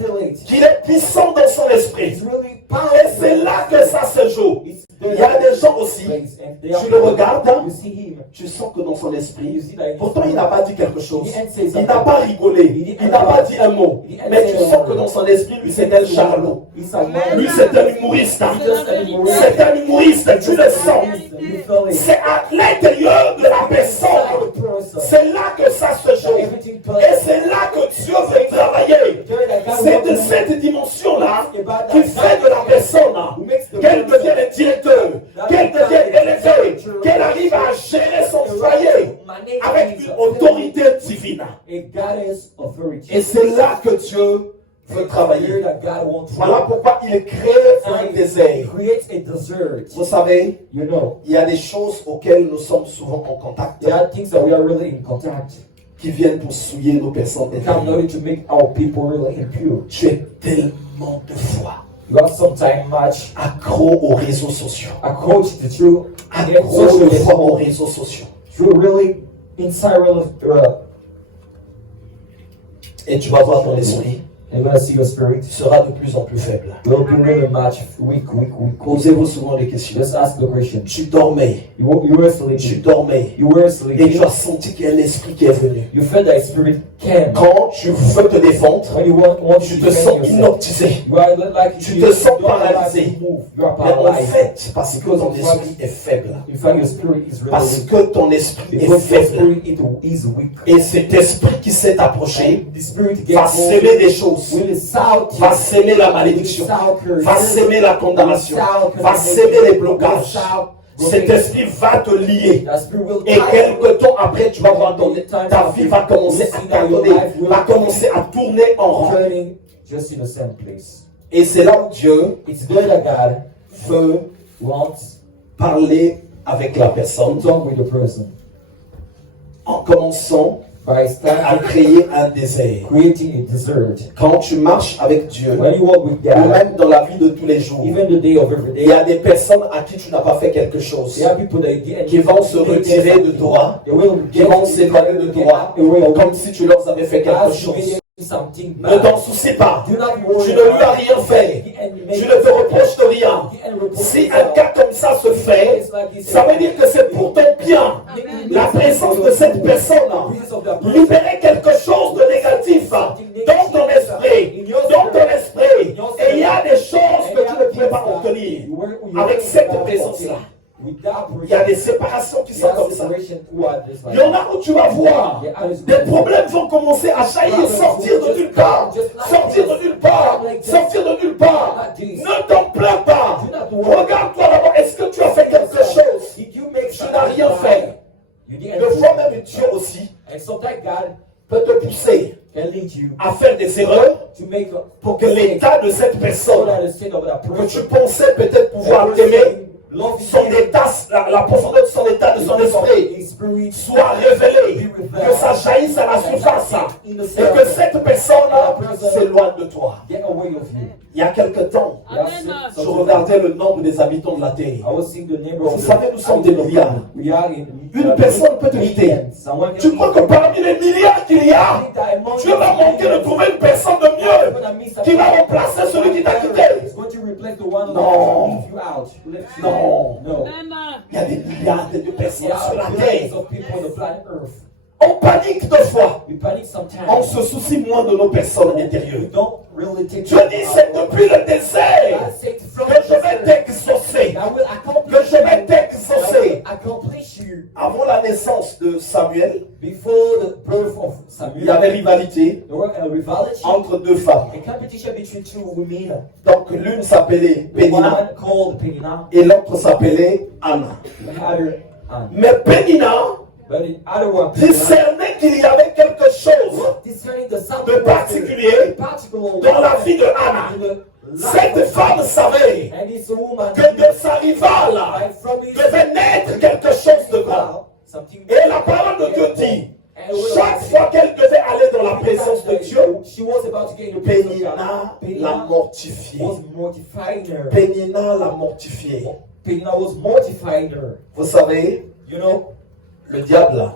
qu'il est puissant dans son esprit. Et c'est là que ça se joue. Il y a des gens aussi, tu le regardes, tu sens que dans son esprit, pourtant il n'a pas dit quelque chose, il n'a pas rigolé, il n'a pas dit un mot, mais tu sens que dans son esprit, lui c'est un charlot, lui c'est un humoriste, c'est un humoriste, tu le sens, c'est à l'intérieur de la personne, c'est là que ça se joue, et c'est là que Dieu veut travailler, c'est de cette dimension-là qu'il fait de la personne, qu'elle devienne un directeur, qu'elle devienne élevée, qu'elle arrive à gérer son foyer avec une autorité divine. Et c'est là que Dieu veut travailler. Voilà pourquoi il crée un désert. Vous savez, il y a des choses auxquelles nous sommes souvent en contact, qui viennent pour souiller nos personnes intérieures. Tu es tellement de foi accro aux réseaux sociaux. Accro de foi aux réseaux sociaux. Et tu vas voir ton esprit. Tu seras de plus en plus faible. Posez-vous souvent des questions. Tu dormais. Tu dormais. Et tu as senti qu'il y a un esprit qui est venu. Quand tu veux te défendre, tu te sens inoptisé. Tu te sens paralysé. Mais en fait, parce que ton esprit est faible. Parce que ton esprit est faible. Et cet esprit qui s'est approché va s'aimer des choses. Va s'aimer la malédiction, va s'aimer la condamnation, va s'aimer les blocages. Cet esprit va te lier. Et quelque temps après, tu vas voir ta vie va commencer à cartonner, va commencer à tourner en rond. Et c'est là où Dieu veut parler avec la personne en commençant à créer un désert. Quand tu marches avec Dieu, même dans la vie de tous les jours, il y a des personnes à qui tu n'as pas fait quelque chose, qui vont se retirer de toi, qui vont s'éloigner de toi, comme si tu leur avais fait quelque chose. Ne t'en soucie pas. Tu ne lui as rien fait. Tu ne te reproches de rien. Si un cas comme ça se fait, ça veut dire que c'est pour ton bien. La présence de cette personne libérer quelque chose de négatif dans ton esprit. Et il y a des choses que tu ne pourrais pas obtenir avec cette présence-là. Il y a des séparations qui sont comme ça. Il y en a où tu vas voir, des problèmes vont commencer à jaillir, sortir de nulle part, sortir de nulle part, sortir de nulle part. Ne t'en plains pas. Regarde-toi d'abord, est-ce que tu as fait quelque chose? Tu n'as rien fait. Des fois même Dieu aussi peut te pousser à faire des erreurs pour que l'état de cette personne que tu pensais peut-être pouvoir t'aimer, son état, la profondeur de son état, de son esprit soit révélée, que ça jaillisse à la surface et que cette personne s'éloigne de toi. Il y a quelque temps, je regardais le nombre des habitants de la terre. Vous savez, nous sommes des milliards. Une personne peut te quitter. Tu crois que parmi les milliards qu'il y a, Dieu va manquer de trouver une personne de mieux qui va remplacer celui qui t'a quitté? Non. Non. Il y a des milliards de personnes sur la terre. On panique deux fois. On se soucie moins de nos personnes intérieures. Dieu dit, c'est depuis le désert que je vais t'exaucer. Que je vais t'exaucer. Avant la naissance de Samuel, il y avait rivalité entre deux femmes. Donc l'une s'appelait Pénina et l'autre s'appelait Anna. Mais Pénina discernait qu'il y avait quelque chose de particulier dans la vie de Anna. Cette femme savait que de sa rivale devait naître quelque chose de grand. Et la parole de Dieu dit, chaque fois qu'elle devait aller dans la présence de Dieu, Pénina l'a mortifiée. Pénina l'a mortifiée. Vous savez, le diable,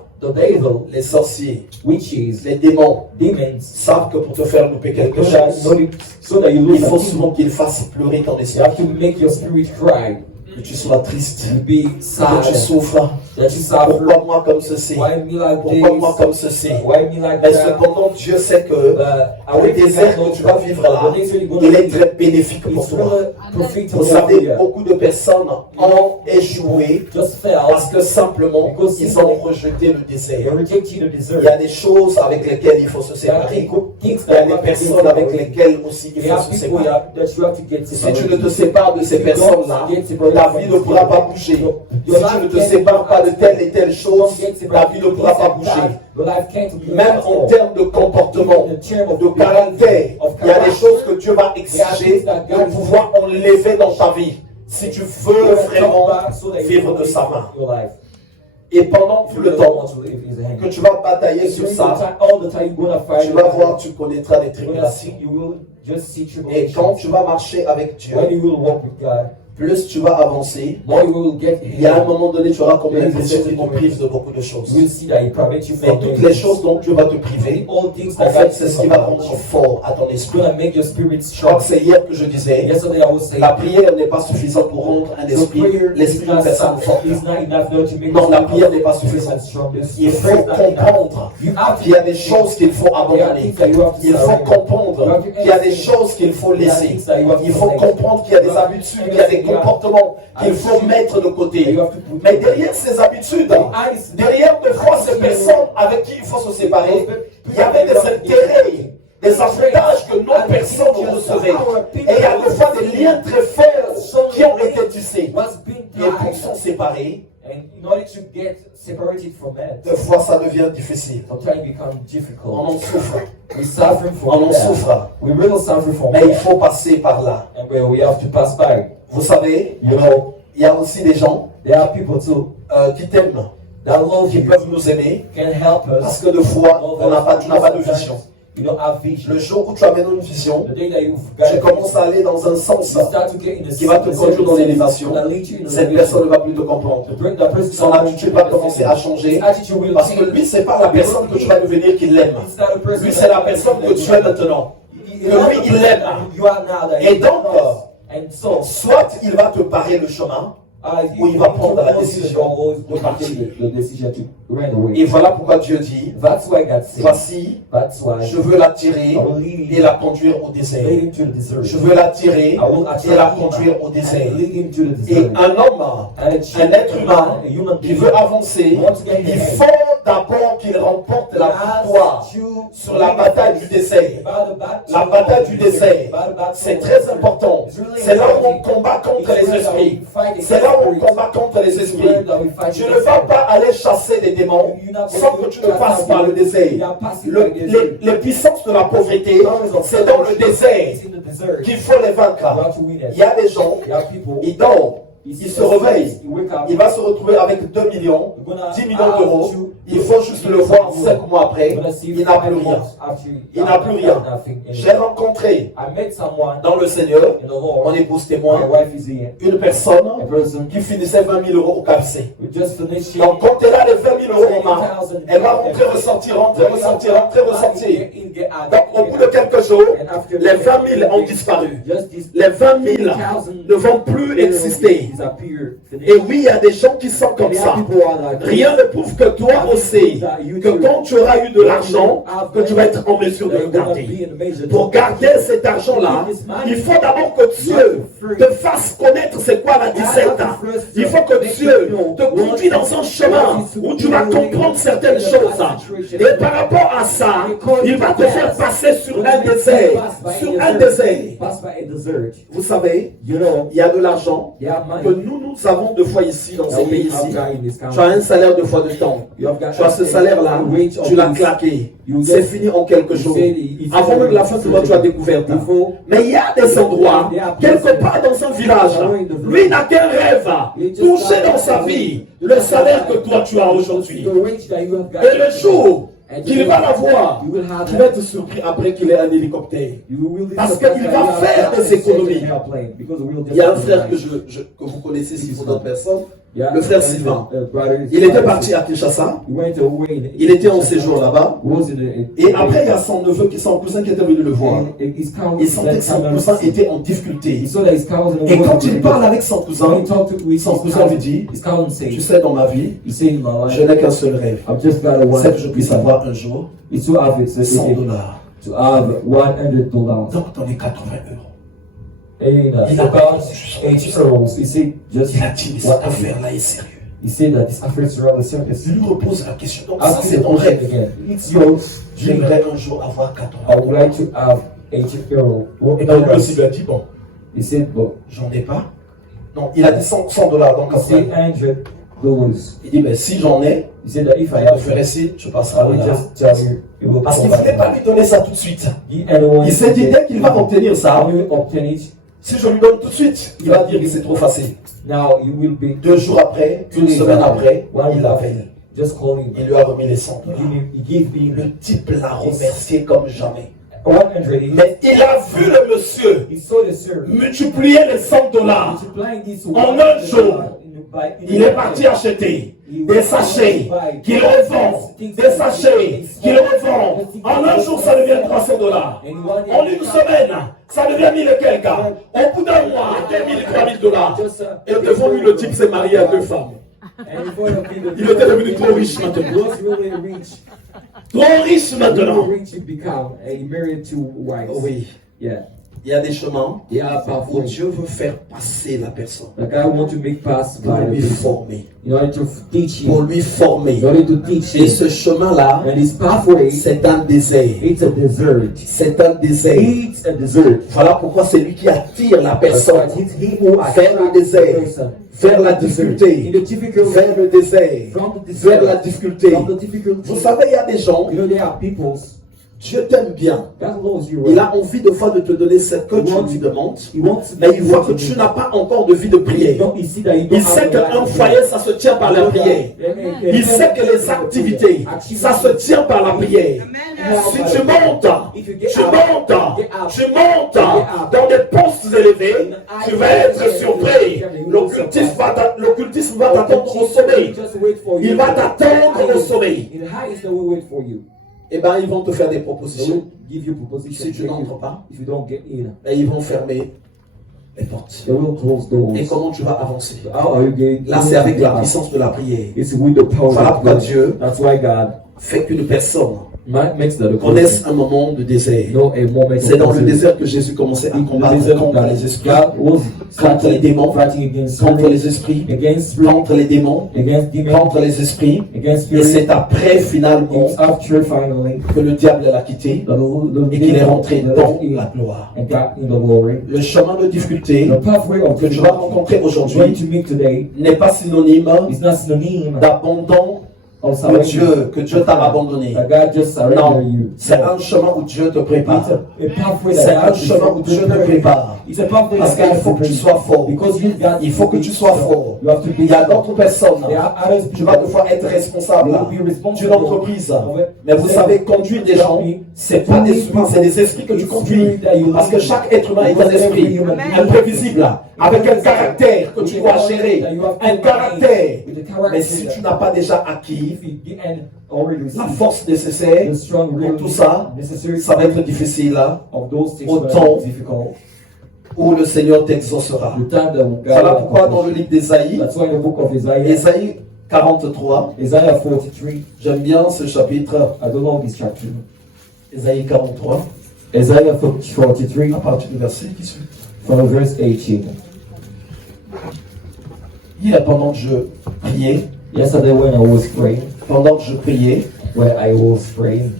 les sorciers, les démons, savent que pour te faire louper quelque chose, il faut souvent qu'ils fassent pleurer ton esprit. que tu sois triste, You be que sad. tu souffres. That you suffer. Pourquoi moi comme ceci? Why me like Pourquoi this? moi comme ceci? Why me like Mais that? cependant, Dieu sait que le désert que tu vas vivre là, il est très bénéfique pour toi. Vous savez, beaucoup de personnes ont échoué parce que simplement, ils ont rejeté le désert. Il y a des choses avec lesquelles il faut se séparer. Il y a des personnes avec lesquelles aussi il faut se séparer. Si tu ne te sépares de ces personnes-là, ta vie ne pourra pas bouger. Si tu ne te sépares pas de telle et telle chose, ta vie ne pourra pas bouger. Même en termes de comportement, de caractère, il y a des choses que Dieu va exiger de pouvoir enlever dans ta vie. Si tu veux vraiment vivre de sa main. Et pendant tout le temps que tu vas batailler sur ça, tu vas voir, tu connaîtras des tribulations. Et quand tu vas marcher avec Dieu, plus tu vas avancer, il y a un moment donné, tu auras comme l'impression qu'il te prive de beaucoup de choses. Mais toutes les choses dont Dieu va te priver, en fait, c'est ce qui va rendre fort à ton esprit. Je crois que c'est hier que je disais, la prière n'est pas suffisante pour rendre l'esprit d'une personne forte. Non, la prière n'est pas suffisante. Il faut comprendre qu'il y a des choses qu'il faut abandonner. Il faut comprendre qu'il y a des choses qu'il faut laisser. Il faut comprendre qu'il y a des habitudes, qu'il y a des comportements qu'il faut mettre de côté. Mais derrière ces habitudes, derrière de fois ces personnes avec qui il faut se séparer, il y avait des intérêts, des avantages que nos personnes recevaient. Et il y a des fois des liens très forts qui ont été tissés. Et pour s'en séparer, des fois ça devient difficile. On en souffre. On en souffre. Mais il faut passer par là. Vous savez, il y a aussi des gens qui t'aiment, qui peuvent nous aimer, parce que de fois, tu n'as pas de vision. Le jour où tu amènes une vision, tu commences à aller dans un sens qui va te conduire dans l'élévation. Cette personne ne va plus te comprendre. Son attitude va commencer à changer, parce que lui, ce n'est pas la personne que tu vas devenir qui l'aime. Lui, c'est la personne que tu es maintenant. Que lui, il l'aime. Et donc, soit il va te barrer le chemin, ou il va prendre la décision de partir. Et voilà pourquoi Dieu dit, voici, je veux l'attirer et la conduire au désert. Je veux l'attirer et la conduire au désert. Et un homme, un être humain qui veut avancer, il faut d'abord qu'il remporte la victoire sur la bataille du désert. La bataille du désert, c'est très important. C'est là où on combat contre les esprits. C'est là où on combat contre les esprits. Tu ne vas pas aller chasser des démons sans que tu ne passes par le désert. Les puissances de la pauvreté, c'est dans le désert qu'il faut les vaincre. Il y a des gens, ils dorment. Il se réveille, il va se retrouver avec 2 millions, 10 millions d'euros. Il faut juste le voir 5 mois après, il n'a plus rien. Il n'a plus rien. J'ai rencontré dans le Seigneur, mon épouse témoin, une personne qui finissait 20 000 euros au KFC. Donc quand elle a les 20 000 euros en main, elle va rentrer, ressortir. Donc au bout de quelques jours, les 20 000 ont disparu. Les 20 000 ne vont plus exister. Et oui, il y a des gens qui sont comme ça. Rien ne prouve que toi aussi, que quand tu auras eu de l'argent, que tu vas être en mesure de le garder. Pour garder cet argent-là, il faut d'abord que Dieu te fasse connaître c'est quoi la disette. Il faut que Dieu te conduise dans un chemin où tu vas comprendre certaines choses. Et par rapport à ça, il va te faire passer sur un désert. Sur un désert. Vous savez, il y a de l'argent que nous avons deux fois ici dans ces pays-ci. Tu as un salaire de fois de temps. Tu as ce salaire-là, tu l'as claqué. C'est fini en quelques jours. Avant même la fin du mois, tu as découvert. Mais il y a des endroits, quelque part dans un village, lui n'a qu'un rêve, toucher dans sa vie le salaire que toi tu as aujourd'hui. Et le jour qu'il va l'avoir, tu vas être surpris après qu'il ait un hélicoptère. Parce qu'il va faire des économies. Il y a un frère que vous connaissez si pour d'autres personnes, le frère Sylvain. Il était parti à Kinshasa. Il était en séjour là-bas. Et après, il y a son neveu, son cousin qui était venu le voir. Il sentait que son cousin était en difficulté. Et quand il parle avec son cousin lui dit, tu sais, dans ma vie, je n'ai qu'un seul rêve. C'est que je puisse avoir un jour $100. Donc, dans les 80 euros. Il a dit, cette affaire-là est sérieuse. He said that this affair is really serious. Il lui repose la question. Donc, ça, c'est ton rêve. J'aimerais un jour avoir 80 I would like to have 80 euros. Et bien, lui aussi, il a dit, bon, he said, bon, j'en ai pas. Non, il a dit $100. Donc, après, $100. il dit, mais si j'en ai, he said that if I je have, ferai ci, tu passeras I will là. just tell you. It will Parce qu'il ne voulait pas lui donner ça tout de suite. Il Il s'est dit, dès qu'il va obtenir ça, obtain it. si je lui donne tout de suite, il va dire que c'est trop facile. Now it will be 2 jours après, une semaine après, il l'appelle. Just call him. Il lui a remis les $100. He gave me Le type l'a remercié comme jamais. 100. Mais il a vu le monsieur He saw the sir. multiplier les $100 Multiplying this en un jour. Il est parti acheter des sachets qu'il revend, des sachets qu'il revend. En un jour, ça devient $300. En une semaine, ça devient 1000 et quelques. Au bout d'un mois, 2000 et $3000. Et devant lui, le type s'est marié à 2 femmes. Il était devenu trop riche maintenant. Trop riche maintenant. Oui. Yeah. Il y a des chemins Yeah, où powerful. Dieu veut faire passer la personne The guy want to make pass pour by lui former. in order to teach Pour him. lui former. In order to teach Et him. ce chemin-là, And his pathway, c'est un désert. it's a desert. C'est un désert. It's a desert. Voilà pourquoi c'est lui qui attire la That's personne why it's he who vers le désert, vers la in difficulté, the difficult vers le désert, from the vers la desert, difficulté. from the difficult. Vous savez, il y a des gens, You know, there are peoples Dieu t'aime bien. God loves you. Il a envie de fois de te donner ce que tu lui demandes, He wants to mais il voit que tu n'as pas encore de vie de prière. He see that you don't Il sait have qu'un foyer, ça se tient par la prière. Il sait que les activités, ça se tient par la prière. Si tu montes dans des postes élevés, tu vas être surpris. L'occultisme va t'attendre au sommet. Il va t'attendre au sommet. In high is the way wait for you. Eh bien, ils vont te faire des They propositions. will give you propositions. Si tu n'entres pas, If you don't get in, et ils vont fermer les portes. they will close doors. Et comment tu vas avancer? How are you getting? Là, c'est avec la puissance de la prière. It's with the power Voilà of pourquoi God. Dieu That's why God fait qu'une personne makes that a connaisse un moment de désert. no a moment. C'est dans le désert que Jésus commençait à combattre contre les esprits, God was contre les démons, fighting against contre les esprits, against spirit, contre les démons, against demons, contre les esprits. against Et spirit. c'est après, finalement, It's after finally que le diable l'a quitté et qu'il est rentré dans la gloire. and got in the glory. Le chemin de difficulté The pathway of que tu vas rencontrer going aujourd'hui to meet today n'est pas synonyme is not synonym d'abandon of que Dieu t'a abandonné. That God just surrendered Non, you. c'est un chemin où Dieu te prépare. It's a pathway C'est that un God chemin où Dieu te prépare. It's a pathway Parce that qu'il God faut que tu sois fort. Because you got Il faut que tu sois fort. You have to be. Il y a d'autres personnes. There are others Tu vas devoir être responsable d'une entreprise. Mais vous savez, conduire des gens, c'est pas des humains, c'est des esprits que tu conduis. Parce que chaque être humain est un esprit imprévisible, avec un caractère que tu dois gérer. Un caractère. Mais si tu n'as pas déjà acquis la force nécessaire pour tout ça, ça va être difficile autant où le Seigneur t'exaucera. Voilà pourquoi dans le livre d'Ésaïe, That's why the book of Isaiah, Ésaïe 43, Isaiah 43, j'aime bien ce chapitre, I don't know this chapter. Ésaïe 43, Isaiah 43, à partir du verset qui suit. from verse 18. Hier, pendant que je priais, Yesterday when I was praying, when I was praying,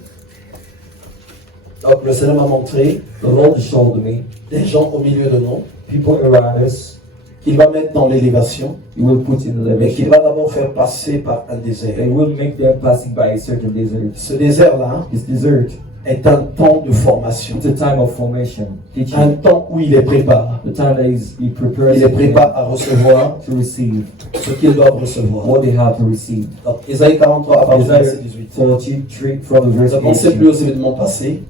donc le Seigneur m'a montré the Lord showed me des gens au milieu de nous people around us qu'il va mettre dans l'élévation, He will put in the mais qu'il elevation. va d'abord faire passer par un désert. They will make them passing by a certain desert. Ce désert-là This desert, est un temps de formation, it's a time of formation, un teaching. temps où il les prépare. The time that he prepares Il les them prépare à recevoir to receive ce qu'ils doivent recevoir. what they have to receive. Donc, Ésaïe 43 à partir du Isaiah verset 18. 43 from the verse Ne pensez 18. plus aux événements passés,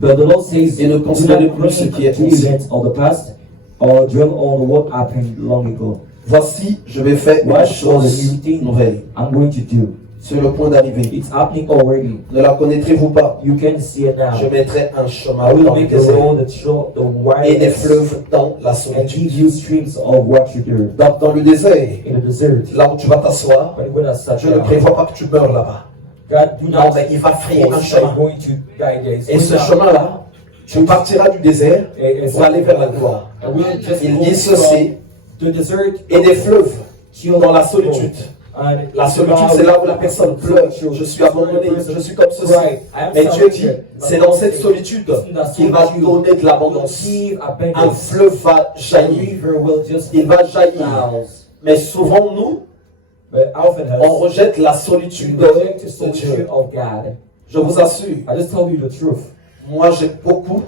But the Lord says, et ne do considérez not plus ce qui est to ancien. events of the past or dwell on what happened long ago. Voici, je vais faire une chose nouvelle. I'm going to do. Sur le point d'arriver. It's happening already. Ne la connaîtrez-vous pas? You can see it now. Je mettrai un chemin I will dans le make a désert road that show the et des wilderness fleuves dans la and solitude. give you streams of water there. Dans le désert, In the desert, là où tu vas t'asseoir, when you're gonna sit je ne down, prévois pas que tu meurs là-bas. God do Non, not mais il va frayer un force that chemin. going to guide you. Et ce chemin-là, tu partiras du désert pour aller vers la gloire. And we'll just Il go dit ceci, from the desert et des fleuves till dans la solitude. And La solitude, c'est là où la personne pleure. Je suis abandonné, je suis comme ceci. Mais Dieu dit, c'est dans cette solitude qu'il va donner de l'abondance. Un fleuve va jaillir. Il va jaillir. Mais souvent, nous, on rejette la solitude de Dieu. Je vous assure, moi j'ai beaucoup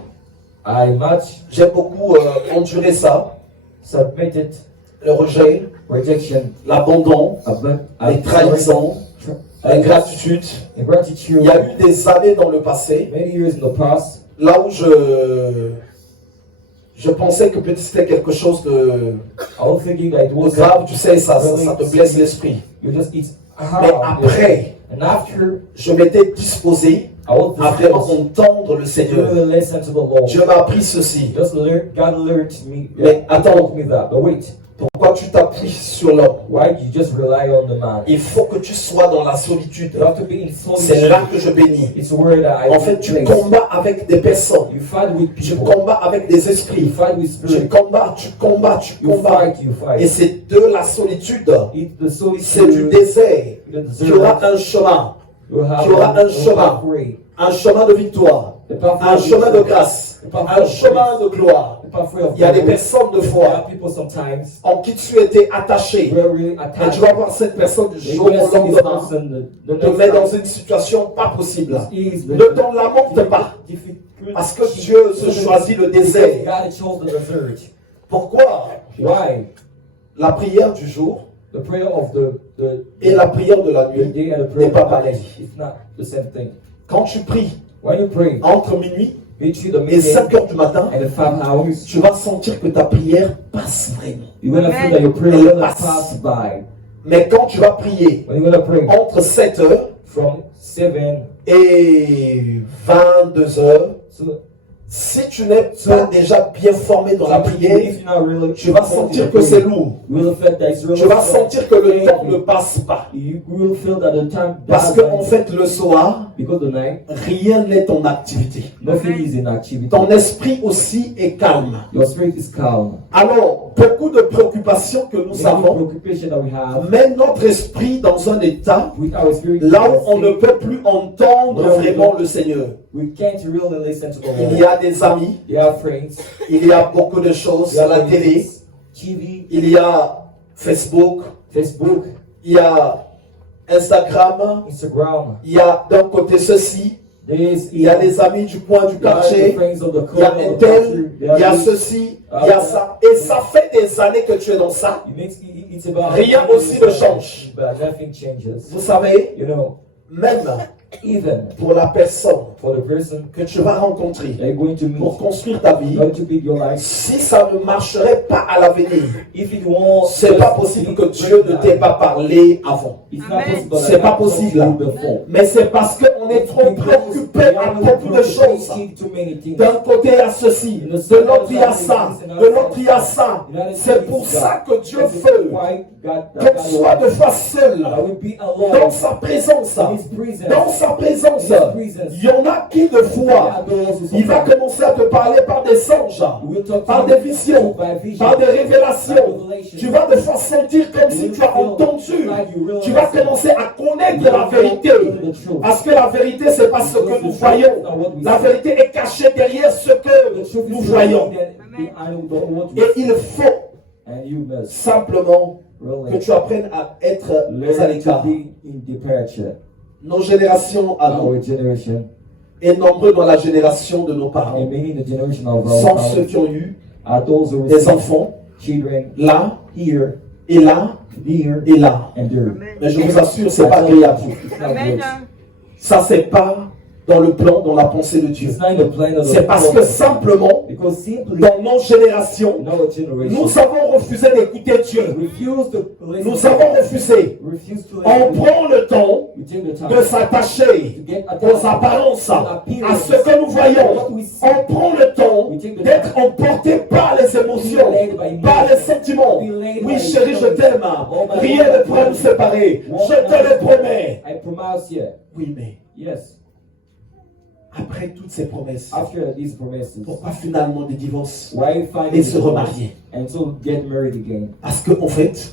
enduré ça. Le rejet, l'abandon, les trahisons, l'ingratitude. Il y a eu des années dans le passé, là où je pensais que peut-être c'était quelque chose de grave, tu sais, ça te blesse l'esprit. Mais après, je m'étais disposé à vraiment entendre le Seigneur. Dieu m'a appris ceci. Mais attends, pourquoi tu t'appuies sur l'homme? Il faut que tu sois dans la solitude. C'est là que je bénis. En fait, tu combats avec des personnes. Tu combats avec des esprits. Tu combats. Et c'est de la solitude. C'est du désert. Tu auras un chemin. Tu auras un chemin. Un chemin de victoire. Un chemin de grâce. Un chemin de gloire. Il y a des personnes de foi en qui tu étais attaché. Et tu vas voir cette personne du jour au lendemain te met dans une situation pas possible. Ne t'en lamente pas. Parce que Dieu se choisit le désert. Pourquoi? La prière du jour et la prière de la nuit n'est pas pareille. Quand tu pries entre minuit et 5 heures du matin, tu vas sentir que ta prière passe vraiment. Elle passe. Mais quand tu vas prier entre 7 heures et 22 heures, si tu n'es pas déjà bien formé dans la prière, tu vas sentir que c'est lourd. Tu vas sentir que le temps ne passe pas. Parce qu'en fait, le soir, rien n'est en activité. Ton esprit aussi est calme. Alors, beaucoup de préoccupations que nous avons mettent notre esprit dans un état là où on ne peut plus entendre vraiment le Seigneur. Il y a des amis, il y a beaucoup de choses à la télé, il y a Facebook, il y a Instagram, il y a d'un côté ceci, il y a des amis du coin du quartier, il y a un tel, il y a ceci, il y a ça. Et ça fait des années que tu es dans ça. Rien aussi ne change. Vous savez, même pour la personne que tu vas rencontrer pour construire ta vie, si ça ne marcherait pas à l'avenir, c'est pas possible que Dieu ne t'ait pas parlé avant. C'est pas possible. Mais c'est parce qu'on est trop préoccupé à beaucoup de choses. D'un côté il y a ceci, de l'autre il y a ça, de l'autre il y a ça. C'est pour ça que Dieu veut qu'on soit de fois seul dans sa présence. Dans sa présence, il y en a qui de foi, il va commencer à te parler par des songes, par des visions, par des révélations. Tu vas de fois sentir comme si tu as entendu. Tu vas commencer à connaître la vérité. Parce que la vérité, c'est pas ce que nous voyons. La vérité est cachée derrière ce que nous voyons. Et il faut simplement que tu apprennes à être à l'écart. Nos générations à nous et nombreux dans la génération de nos parents sont ceux qui ont eu des enfants là, et là, et là. Mais je vous assure, c'est pas agréable. Ça, c'est pas dans le plan, dans la pensée de Dieu. C'est parce que simplement, dans nos générations, nous avons refusé d'écouter Dieu. Nous avons refusé. On prend le temps de s'attacher aux apparences, à ce que nous voyons. On prend le temps d'être emporté par les émotions, par les sentiments. Oui, chérie, je t'aime. Rien ne pourra nous séparer. Je te le promets. Oui, mais après toutes ces promesses, pourquoi finalement des divorces et se remarier? Parce qu'en fait,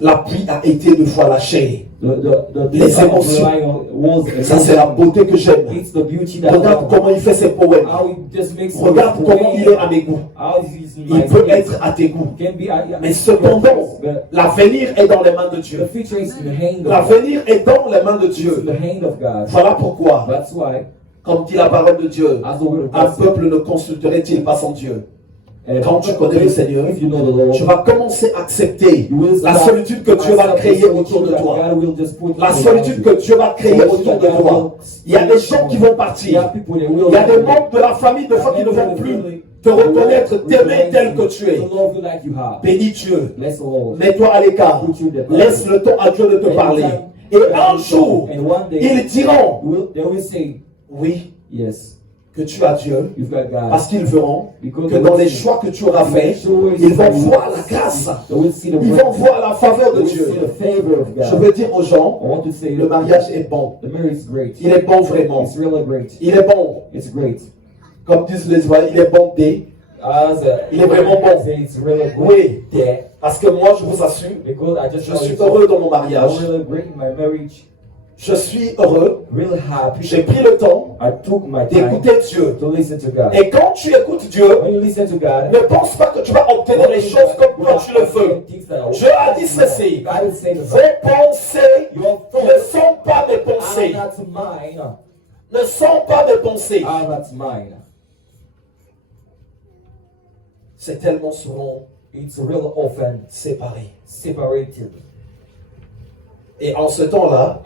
l'appui a été deux fois lâché. Les émotions, ça c'est la beauté que j'aime. Regarde comment il fait ses poèmes. Regarde comment il est à mes goûts. Il peut être à tes goûts. Mais cependant, l'avenir est dans les mains de Dieu. L'avenir est dans les mains de Dieu. Voilà pourquoi, comme dit la parole de Dieu, un peuple ne consulterait-il pas son Dieu? Quand tu connais le Seigneur, tu vas commencer à accepter la solitude que Dieu va créer autour de toi. La solitude que Dieu va créer autour de toi. Il y a des gens qui vont partir. Il y a des membres de la famille de fois qui ne vont plus te reconnaître, t'aimer tel que tu es. Bénis Dieu. Mets-toi à l'écart. Laisse le temps à Dieu de te parler. Et un jour, ils diront, oui, que tu as Dieu, parce qu'ils verront que dans les choix que tu auras faits, ils vont voir la grâce, ils vont voir la faveur de Dieu. Je veux dire aux gens, le mariage est bon. Il est bon vraiment. Il est bon. Comme disent les Israéliens, il est bon dès. Il est vraiment bon. Oui, parce que moi je vous assure, je suis heureux dans mon mariage. Je suis heureux. J'ai pris le temps d'écouter Dieu. Et quand tu écoutes Dieu, ne pense pas que tu vas obtenir les choses comme toi tu le veux. Dieu a dit ceci. Vos pensées ne sont pas mes pensées. Ne sont pas mes pensées. C'est tellement souvent séparé. Et en ce temps-là,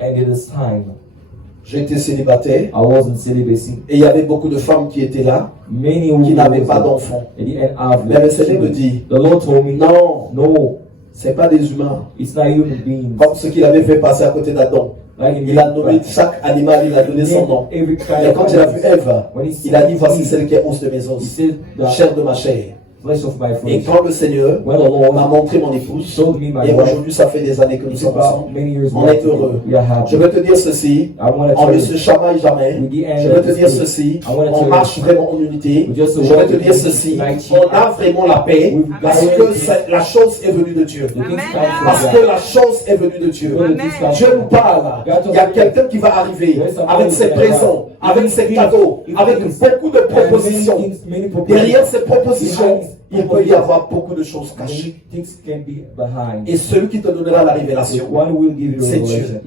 j'étais célibataire. Et il y avait beaucoup de femmes qui étaient là, qui n'avaient pas d'enfants. Mais le Seigneur me dit, non, ce n'est pas des humains. Comme ce qu'il avait fait passer à côté d'Adam. Il a nommé chaque animal, il a donné son nom. Et quand il a vu Ève, il a dit, voici celle qui est os de mes os, chair de ma chair. Et quand le Seigneur m'a montré mon épouse, et aujourd'hui ça fait des années que nous sommes ensemble, on est heureux. Je veux te dire ceci, on ne se chamaille jamais. Je veux te dire ceci, on marche vraiment en unité. Je veux te dire ceci, on a vraiment la paix parce que la chose est venue de Dieu. Parce que la chose est venue de Dieu. Dieu nous parle. Il y a quelqu'un qui va arriver avec ses présents, avec ses cadeaux, avec beaucoup de propositions. Derrière ces propositions, il peut y avoir beaucoup de choses cachées. Et celui qui te donnera la révélation, c'est Dieu.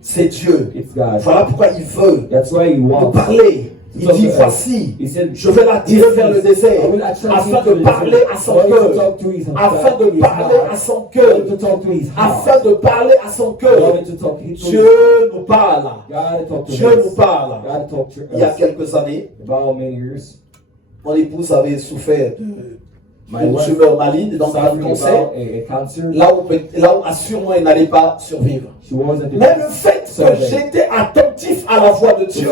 C'est Dieu. Voilà pourquoi il veut te parler. Il dit, voici, je vais l'attirer vers le désert afin de parler à son cœur. Afin de parler à son cœur. Afin de parler à son cœur. Dieu nous parle. Dieu nous parle. Il y a quelques années, mon épouse avait souffert d'une tumeur maligne, donc un cancer, là où assurément elle n'allait pas survivre. Mais le fait que j'étais attentif à la voix de Dieu,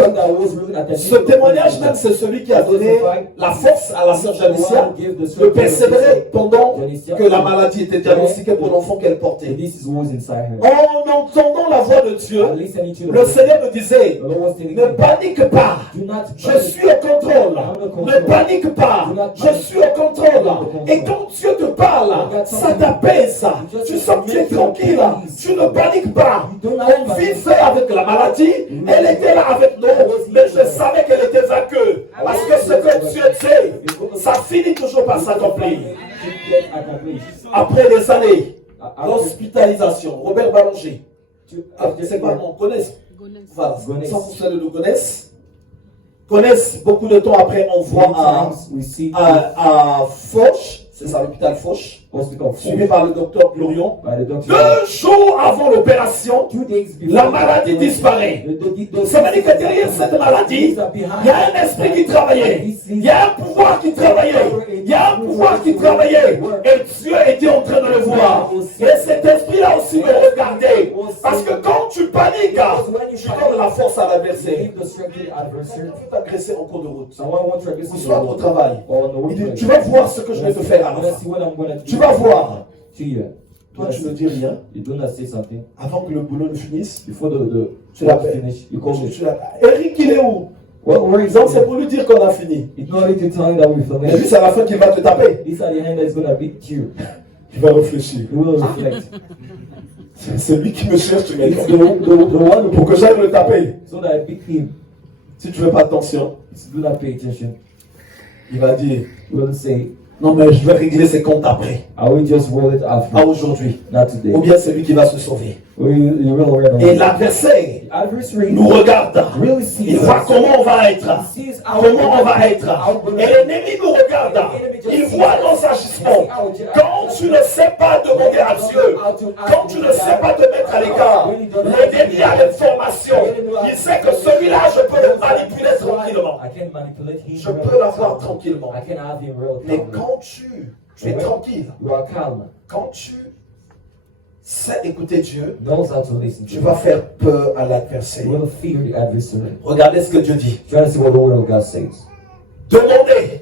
ce témoignage même, c'est celui qui a donné la force à la sœur Janicia de persévérer pendant que la maladie était diagnostiquée pour l'enfant qu'elle portait. En entendant la voix de Dieu, le Seigneur me disait, ne panique pas, je suis au contrôle. Ne panique pas, je suis au contrôle. Et quand Dieu te parle, ça t'apaise. Tu sens que tu es tranquille. Tu ne paniques pas. On vivait avec la maladie. Elle était là avec nous. Mais je savais qu'elle était vaincue. Parce que ce que Dieu sait, ça finit toujours par s'accomplir. Après des années d'hospitalisation, Robert Ballanger, c'est quoi, on connaît. Voilà, 100% de nous connaissent beaucoup de temps après, on voit à Foch, c'est ça l'hôpital Foch, suivi par le docteur Glorion. 2 jours avant l'opération, la maladie disparaît. Ça veut dire que derrière cette maladie, il y a un esprit qui travaillait, il y a un pouvoir qui travaillait, il y a un pouvoir qui travaillait, et Dieu était en train de le voir. Et cet esprit-là aussi me regardait, parce que quand tu paniques, tu donnes la force à l'adversaire. Tu veux t'agresser en cours de route, ou soit au travail. Il dit, tu vas voir ce que je vais te faire à la fin. Tu vas voir. Toi, tu ne dis rien. Avant que le boulot ne finisse, tu l'appelles. Eric, il est où? Donc c'est pour lui dire qu'on a fini. Et puis c'est à la fin qu'il va te taper. Il va réfléchir. C'est lui qui me cherche pour que j'aille le taper. Si tu ne fais pas attention, il va dire, non mais je vais régler ses comptes après. À aujourd'hui. Ou bien c'est lui qui va se sauver. Et l'adversaire nous regarde. Il voit comment on va être. Comment on va être. Et l'ennemi nous regarde. Il voit nos agissements. Quand tu ne sais pas demander à Dieu, quand tu ne sais pas te mettre à l'écart, l'ennemi a l'information. Il sait que celui-là, je peux le manipuler tranquillement. Je peux l'avoir tranquillement. Mais quand tu es tranquille, quand tu sais écouter Dieu, tu vas faire peur à l'adversaire. Regardez ce que Dieu dit. Demandez,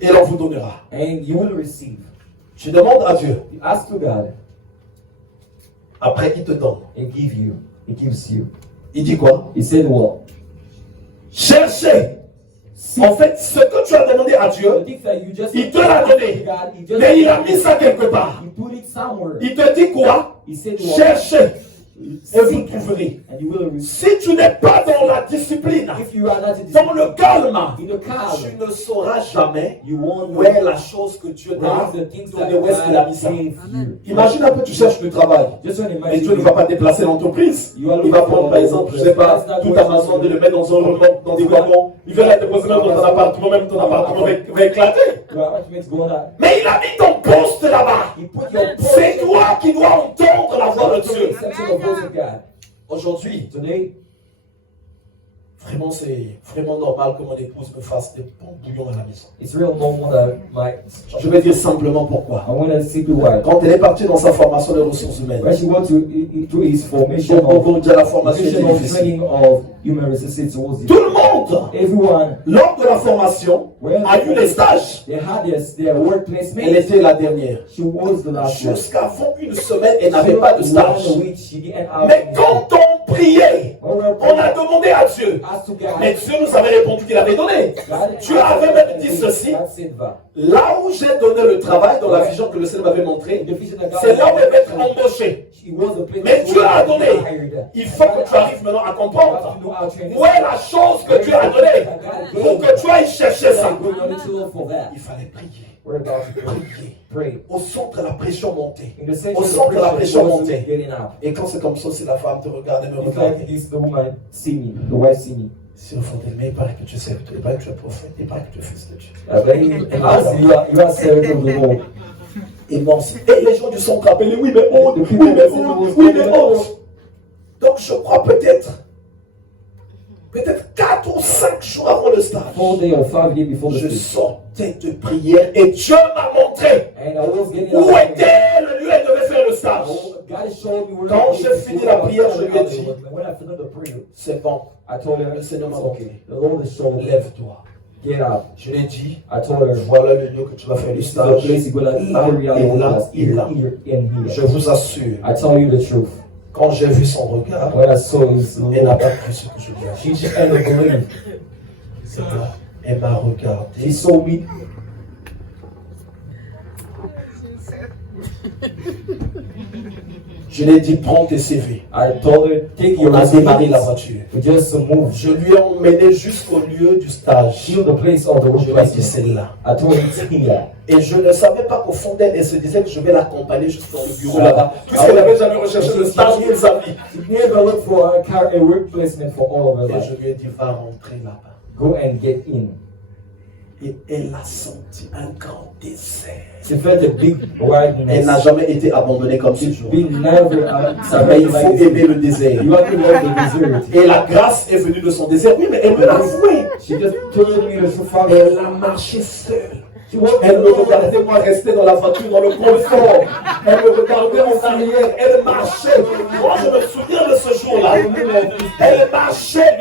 et l'on vous donnera. Tu demandes à Dieu. Après, il te donne. Il dit quoi? Cherchez. En fait, ce que tu as demandé à Dieu, il te l'a donné. Mais il a mis ça quelque part. Il te dit quoi? Cherchez et vous trouverez. Si tu n'es pas dans la discipline, dans le calme, tu ne sauras jamais où est la chose que Dieu t'a donnée, où est-ce qu'il a mis ça. Imagine un peu, tu cherches du travail. Mais Dieu ne va pas déplacer l'entreprise. Il va prendre par exemple, je ne sais pas, tout Amazon, de le mettre dans un remorque, dans des wagons. Il va la déposer dans ton appartement, même ton appartement va éclater. Mais il a mis ton poste là-bas. C'est toi qui dois entendre la voix de Dieu. Aujourd'hui, vraiment, c'est vraiment normal que mon épouse me fasse des bons bouillons à la maison. Je vais dire simplement pourquoi. Quand elle est partie dans sa formation de ressources humaines, on dit la formation difficile. Tout le monde, lors de la formation, a eu les stages. Elle était la dernière. Jusqu'avant une semaine, elle n'avait pas de stage. Mais quand on priait, on a demandé à Dieu. Mais Dieu nous avait répondu qu'il avait donné. Dieu avait même dit ceci. Là où j'ai donné le travail, dans la vision que le Seigneur m'avait montrée, c'est là où elle va être embauchée. Mais Dieu a donné. Il faut que tu arrives maintenant à comprendre où est la chose que Dieu a donnée pour que tu ailles chercher ça. Il fallait prier. Au centre, la pression montait. Au centre, la pression montait. Et quand c'est comme ça, si la femme te regarde et me regarde, si au fond d'elle, mais il paraît que tu sais, il paraît que tu es prophète, il paraît que tu es fils de Dieu. Et les gens du centre appellent, oui mais honte, oui mais honte. Donc je crois peut-être 4 ou 5 jours avant le stage, je sortais de prière et Dieu m'a montré où était le lieu où elle devait faire le stage. Quand j'ai fini la prière, je lui ai dit, c'est bon, le Seigneur m'a montré, lève-toi. Je lui ai dit, voilà le lieu que tu vas faire le stage. Je vous assure, quand j'ai vu son regard, elle n'a pas cru ce que je lui ai dit. Elle m'a regardé. Je lui ai dit, prends tes CV. On a démarré la voiture. Je lui ai emmené jusqu'au lieu du stage. Je lui ai dit, c'est là. Et je ne savais pas qu'au fond d'elle, elle se disait que je vais l'accompagner jusqu'au bureau là-bas. Puisqu'elle n'avait jamais recherché le stage toute sa vie. Et je lui ai dit, va rentrer là-bas. Et elle a senti un grand désert. She felt a big wilderness. Elle n'a jamais été abandonnée comme ce jour. Been never Mais il faut aimer le désert. You have to love the desert. Et la grâce est venue de son désert. Oui, mais elle me l'a avoué. She just told me the so Elle a marché seule. Elle me regardait, moi, rester dans la voiture, dans le confort. Elle me regardait en arrière. Elle marchait. Moi, je me souviens de ce jour-là. Elle marchait.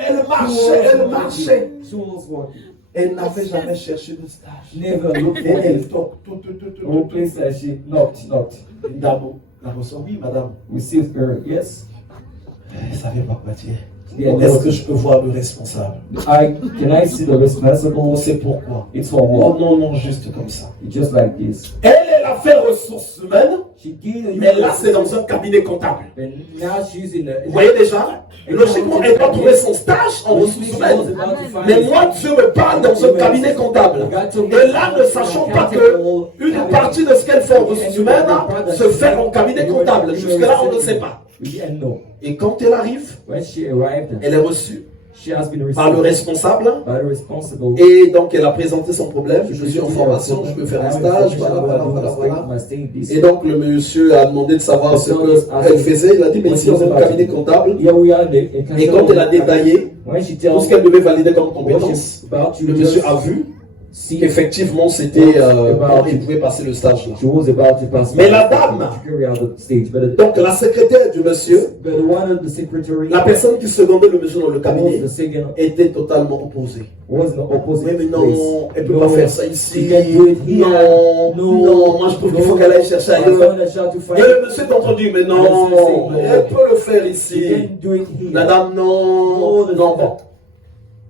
Elle n'avait jamais cherché de stage. Never looked Et for elle it. toque. No place that she knocked. Dabo. Oui, madame. Received her. Yes. Elle ne savait pas quoi dire. Yeah, Est-ce que je peux voir le responsable? Can I see the responsible? On sait pourquoi. It's for Oh what? non, juste comme ça. It's just like this. Elle a fait ressources humaines, She did. mais là c'est dans un cabinet comptable. And now she's in Vous voyez déjà? Logiquement, elle doit trouver son stage en ressources humaines. Mais moi, Dieu me parle dans un cabinet comptable. Et là, ne sachant pas que une partie de ce qu'elle fait en ressources humaines se fait en cabinet comptable. Jusque-là, on ne sait pas. Et quand elle arrive, elle est reçue par le responsable. Et donc, elle a présenté son problème. Je suis en formation, je peux faire un stage. Voilà. Et donc, le monsieur a demandé de savoir ce qu'elle faisait. Il a dit, mais ici, on est un cabinet comptable. Et quand elle a détaillé tout ce qu'elle devait valider comme compétence, le monsieur a vu qu'effectivement, c'était qu'il pouvait passer le stage là. Mais la dame, donc la secrétaire du monsieur, la personne qui secondait le monsieur dans le cabinet, était totalement opposée. Oui, mais non, elle ne peut pas faire ça ici. Non, moi je trouve qu'il faut qu'elle aille chercher ailleurs. Et le monsieur est entendu, mais non, elle peut le faire ici. La dame, non.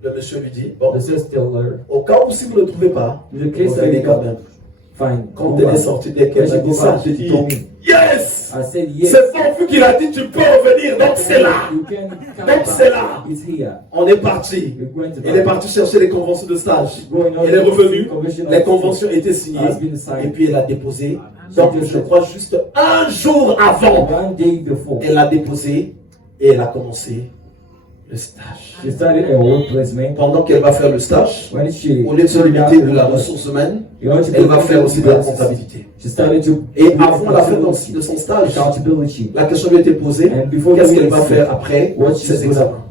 Le monsieur lui dit, bon, au cas où si vous ne le trouvez pas, revenez quand même. Quand elle est sortie dès qu'elle a dit ça, j'ai dit, yes! C'est Fanfu qui l'a dit, tu peux revenir, donc c'est là. On est parti. Elle est partie chercher les conventions de stage. Elle est revenue, les conventions étaient signées, et puis elle a déposé. Donc je crois juste un jour avant, elle a déposé et elle a commencé le stage. Pendant qu'elle va faire le stage, au lieu de se limiter de la ressource humaine, elle va faire aussi de la comptabilité. Et avant la fin de son stage, la question lui a été posée, qu'est-ce qu'elle va faire après ces examens?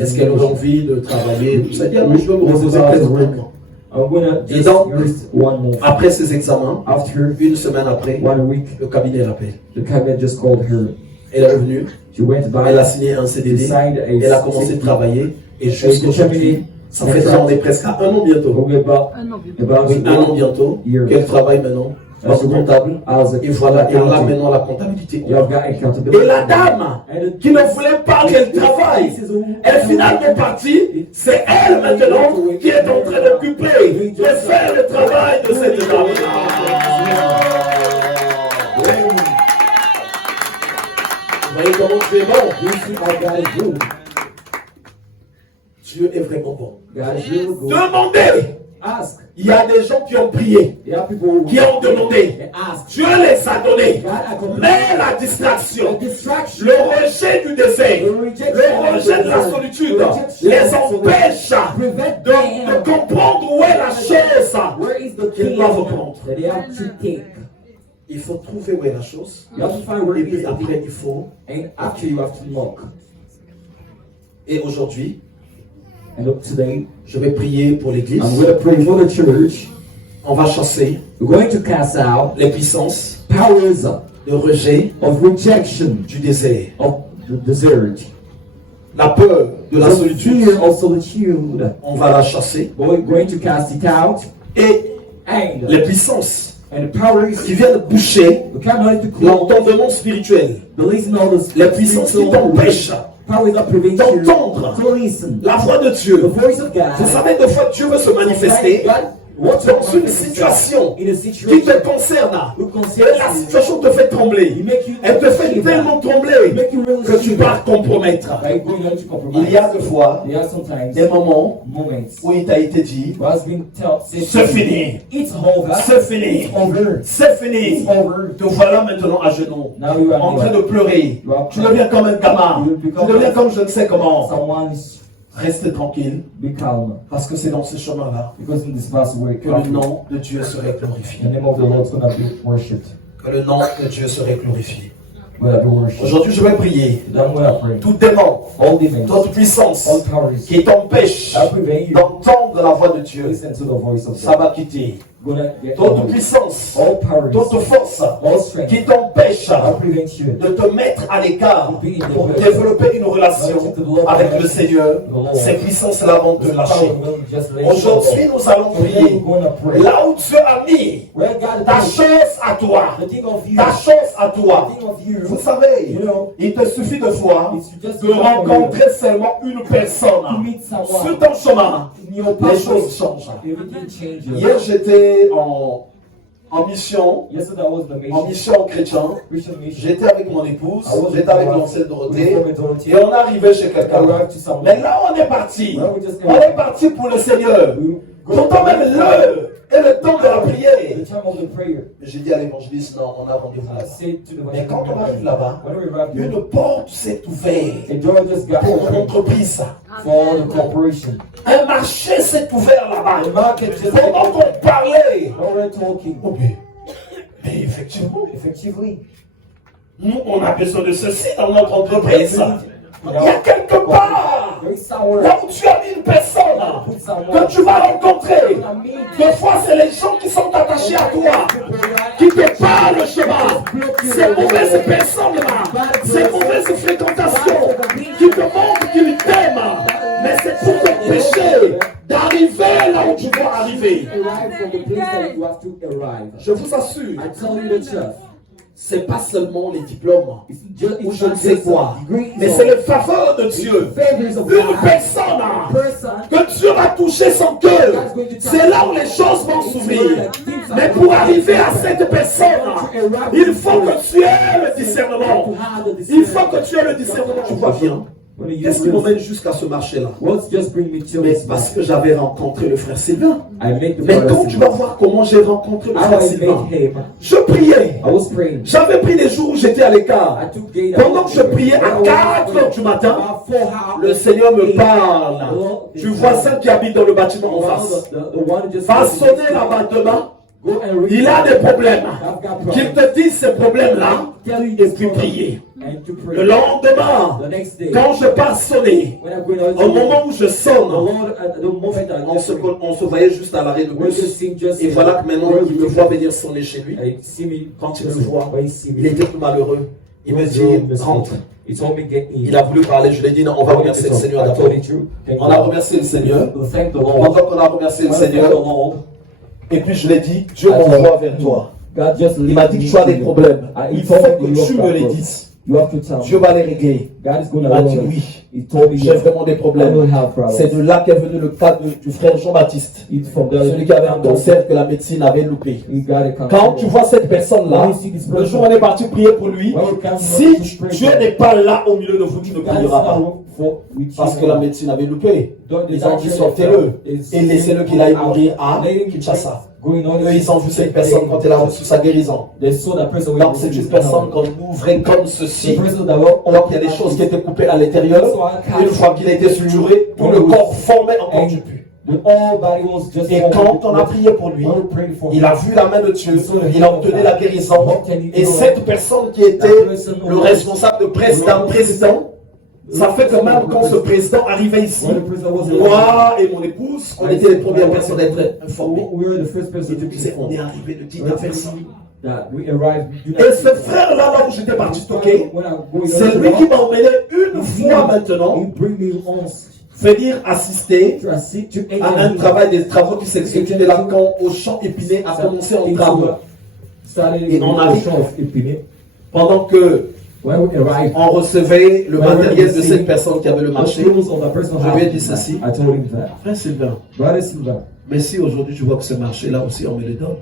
Est-ce qu'elle aura envie de travailler? Je vais me reposer présentement. Et donc, après ces examens, une semaine après, le cabinet l'appelle. Elle est revenue, elle a signé un CDD, elle a commencé de travailler, et jusqu'aujourd'hui, ça fait presque un an bientôt. Oui, un an bientôt, qu'elle travaille maintenant comme comptable. Et voilà, elle a maintenant la comptabilité. Et la dame qui ne voulait pas qu'elle travaille est finalement partie. C'est elle maintenant qui est en train d'occuper, de faire le travail de cette dame. Vous voyez comment Dieu est bon? Dieu est vraiment bon. Demandez. Il y a des gens qui ont prié, qui ont demandé. Dieu les a donnés. Mais la distraction, le rejet du désert, le rejet de la solitude les empêche de comprendre où est la chose qu'ils doivent prendre. Il faut trouver où est la chose. Et puis après, il faut. Et aujourd'hui, je vais prier pour l'église. On va chasser les puissances de rejet du désert. La peur de la solitude, on va la chasser. Et les puissances qui viennent boucher l'entendement spirituel, les puissances qui t'empêchent d'entendre la voix de Dieu. Vous savez, des fois Dieu veut se manifester dans une situation qui te concerne. Et la situation te fait trembler. Elle te fait tellement trembler que tu vas compromettre. Il y a des fois des moments où il t'a été dit, c'est fini. C'est fini. C'est fini. Te voilà maintenant à genoux, en train de pleurer. Tu deviens comme un gamin. Tu deviens comme je ne sais comment. Restez tranquille. Be calm. Parce que c'est dans ce chemin-là Because in this fast way, que le nom de Dieu serait glorifié. the name of the Lord is going to be worshipped. Que le nom de Dieu serait glorifié. Going to be worshipped. Aujourd'hui, je vais prier. Then I'm going to pray. Tout démon, All demons, toute puissance all powers, qui t'empêche that prevent you d'entendre la voix de Dieu, listen to the voice of ça God. va quitter. Gonna get Toute over it. puissance, All powers, toute force all strength, qui t'empêche that prevent you de te mettre à l'écart pour développer une relation avec le Seigneur, ces puissances-là vont te lâcher. Aujourd'hui, nous allons prier là où Dieu a mis ta chose à toi. Ta chose à toi. Vous savez, il te suffit de fois de rencontrer seulement une personne sur ton chemin. Les choses changent. Hier, j'étais en mission, chrétien. J'étais avec mon épouse, j'étais avec l'ancienne Dorothée, et on arrivait chez quelqu'un. Mais là, on est parti pour le Seigneur. Pourtant, même l'heure et le temps de la prière. J'ai dit à l'évangéliste, non, on a rendez-vous là-bas. Mais quand on arrive là-bas, une porte s'est ouverte pour mon entreprise. Un marché s'est ouvert là-bas. Pendant qu'on parlait. Mais effectivement, nous, on a besoin de ceci dans notre entreprise. Il y a quelque part, là où tu as mis une personne que tu vas rencontrer. Des fois, c'est les gens qui sont attachés à toi, qui te parlent le chemin. Ces mauvaises personnes-là, ces mauvaises fréquentations, qui te montrent qu'ils t'aiment. Mais c'est pour t'empêcher d'arriver là où tu dois arriver. Je vous assure, c'est pas seulement les diplômes ou je ne sais quoi, mais c'est les faveurs de Dieu. Une personne que Dieu va toucher son cœur, c'est là où les choses vont s'ouvrir. Mais pour arriver à cette personne, il faut que tu aies le discernement. Il faut que tu aies le discernement. Tu vois bien. Qu'est-ce qui m'emmène jusqu'à ce marché-là? Mais parce que j'avais rencontré le frère Sylvain. Mais quand tu vas voir comment j'ai rencontré le frère Sylvain, je priais. J'avais pris des jours où j'étais à l'écart. Pendant que je priais à 4 heures du matin, le Seigneur me parle. Tu vois celle qui habite dans le bâtiment en face. Va sonner là-bas demain. Il a des problèmes. Qu'il te dise ces problèmes-là et puis prier. Le lendemain, quand je pars sonner, au moment où je sonne, on se voyait juste à l'arrêt de bus. Et voilà que maintenant il me voit venir sonner chez lui. Quand il me voit, il était tout malheureux. Il me dit, rentre. Il a voulu parler, je lui ai dit non, on va remercier le Seigneur d'abord. On a remercié le Seigneur. Pendant qu'on a remercié le Seigneur, et puis je l'ai dit, Dieu m'envoie vers toi. Il m'a dit que tu as des problèmes. Il faut que tu me les dises. Dieu va les régler. Il m'a dit oui. J'ai vraiment des problèmes. C'est de là qu'est venu le cas du frère Jean-Baptiste. Celui qui avait un cancer que la médecine avait loupé. Quand tu vois cette personne-là, le jour où on est parti prier pour lui, si Dieu n'est pas là au milieu de vous, tu ne prieras pas. Parce que la médecine avait loupé. Ils ont dit sortez-le et laissez-le qu'il aille mourir à Kinshasa. Eux, ils ont vu cette personne quand elle a reçu sa guérison. Donc c'est une personne qu'on ouvrait comme ceci. Donc il y a des choses qui étaient coupées à l'intérieur. Une fois qu'il a été suturé, tout le corps formait encore du pu. Et quand on a prié pour lui, il a vu la main de Dieu, il a obtenu la guérison. Et cette personne qui était le responsable de président, ça fait que même quand ce président arrivait ici, moi et mon épouse, on était les premières personnes à être informées. On est arrivé de 10 personnes. Et ce frère-là, là où j'étais parti stocker, c'est lui qui m'a emmené une fois maintenant venir assister à un travail, des travaux qui s'exécutaient là quand au champ Épinay a commencé en travaux. Et on arrive pendant que on recevait le matériel de cette personne qui avait le marché. Je lui ai dit ceci. Frère Sylvain, mais si aujourd'hui tu vois que ce marché-là aussi on met les dents,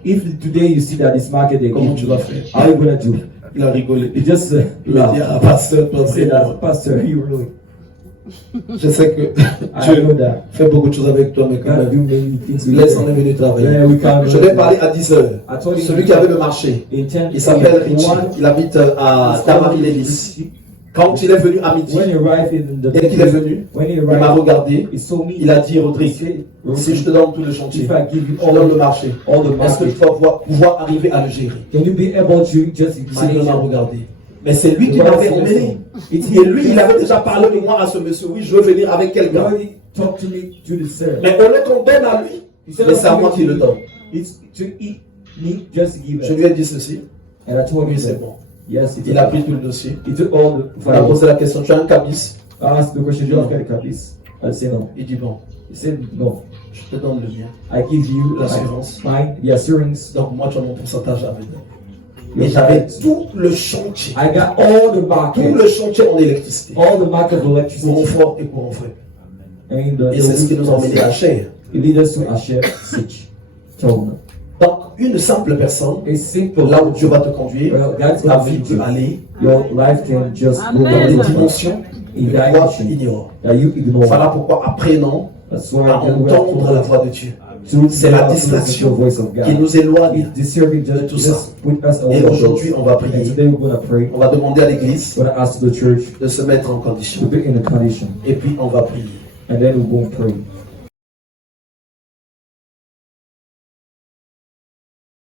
comment tu vas faire? Il a rigolé. Il a dit à pasteur, je sais que Dieu fait beaucoup de choses avec toi, mais quand même, laisse-en venir travailler. Je vais parler à 10 heures. Celui qui avait le marché, il s'appelle Richie, il habite à Tamari-Lévis. Quand il est venu à midi, dès qu'il est venu, il m'a regardé, il a dit, Rodrigue, si je te donne tout le chantier, je te donne le marché, est-ce que tu vas pouvoir arriver à le gérer? Il m'a regardé. Mais c'est lui qui m'avait emmené. Et lui, il avait déjà parlé de moi à ce monsieur. Oui, je veux venir avec quelqu'un. Mais au lieu qu'on donne à lui, mais c'est à moi qui le donne. Je lui ai dit ceci. Oui, c'est bon. Il a pris tout le dossier. Il a posé la question, tu as un cabis? Il dit bon. Je te donne le mien. L'assurance. Donc moi, tu as mon pourcentage à venir. Et j'avais tout le chantier. Tout le chantier en électricité. Courant fort et courant faible. Et c'est ce qui nous a emmenés à Cher. Donc, une simple personne, là où Dieu va te conduire, ta vie peut aller dans des dimensions que toi tu ignores. Voilà pourquoi apprenons à entendre la voix de Dieu. C'est la distraction qui nous éloigne de tout ça. Et aujourd'hui, on va prier. On va demander à l'église de se mettre en condition. Et puis, on va prier.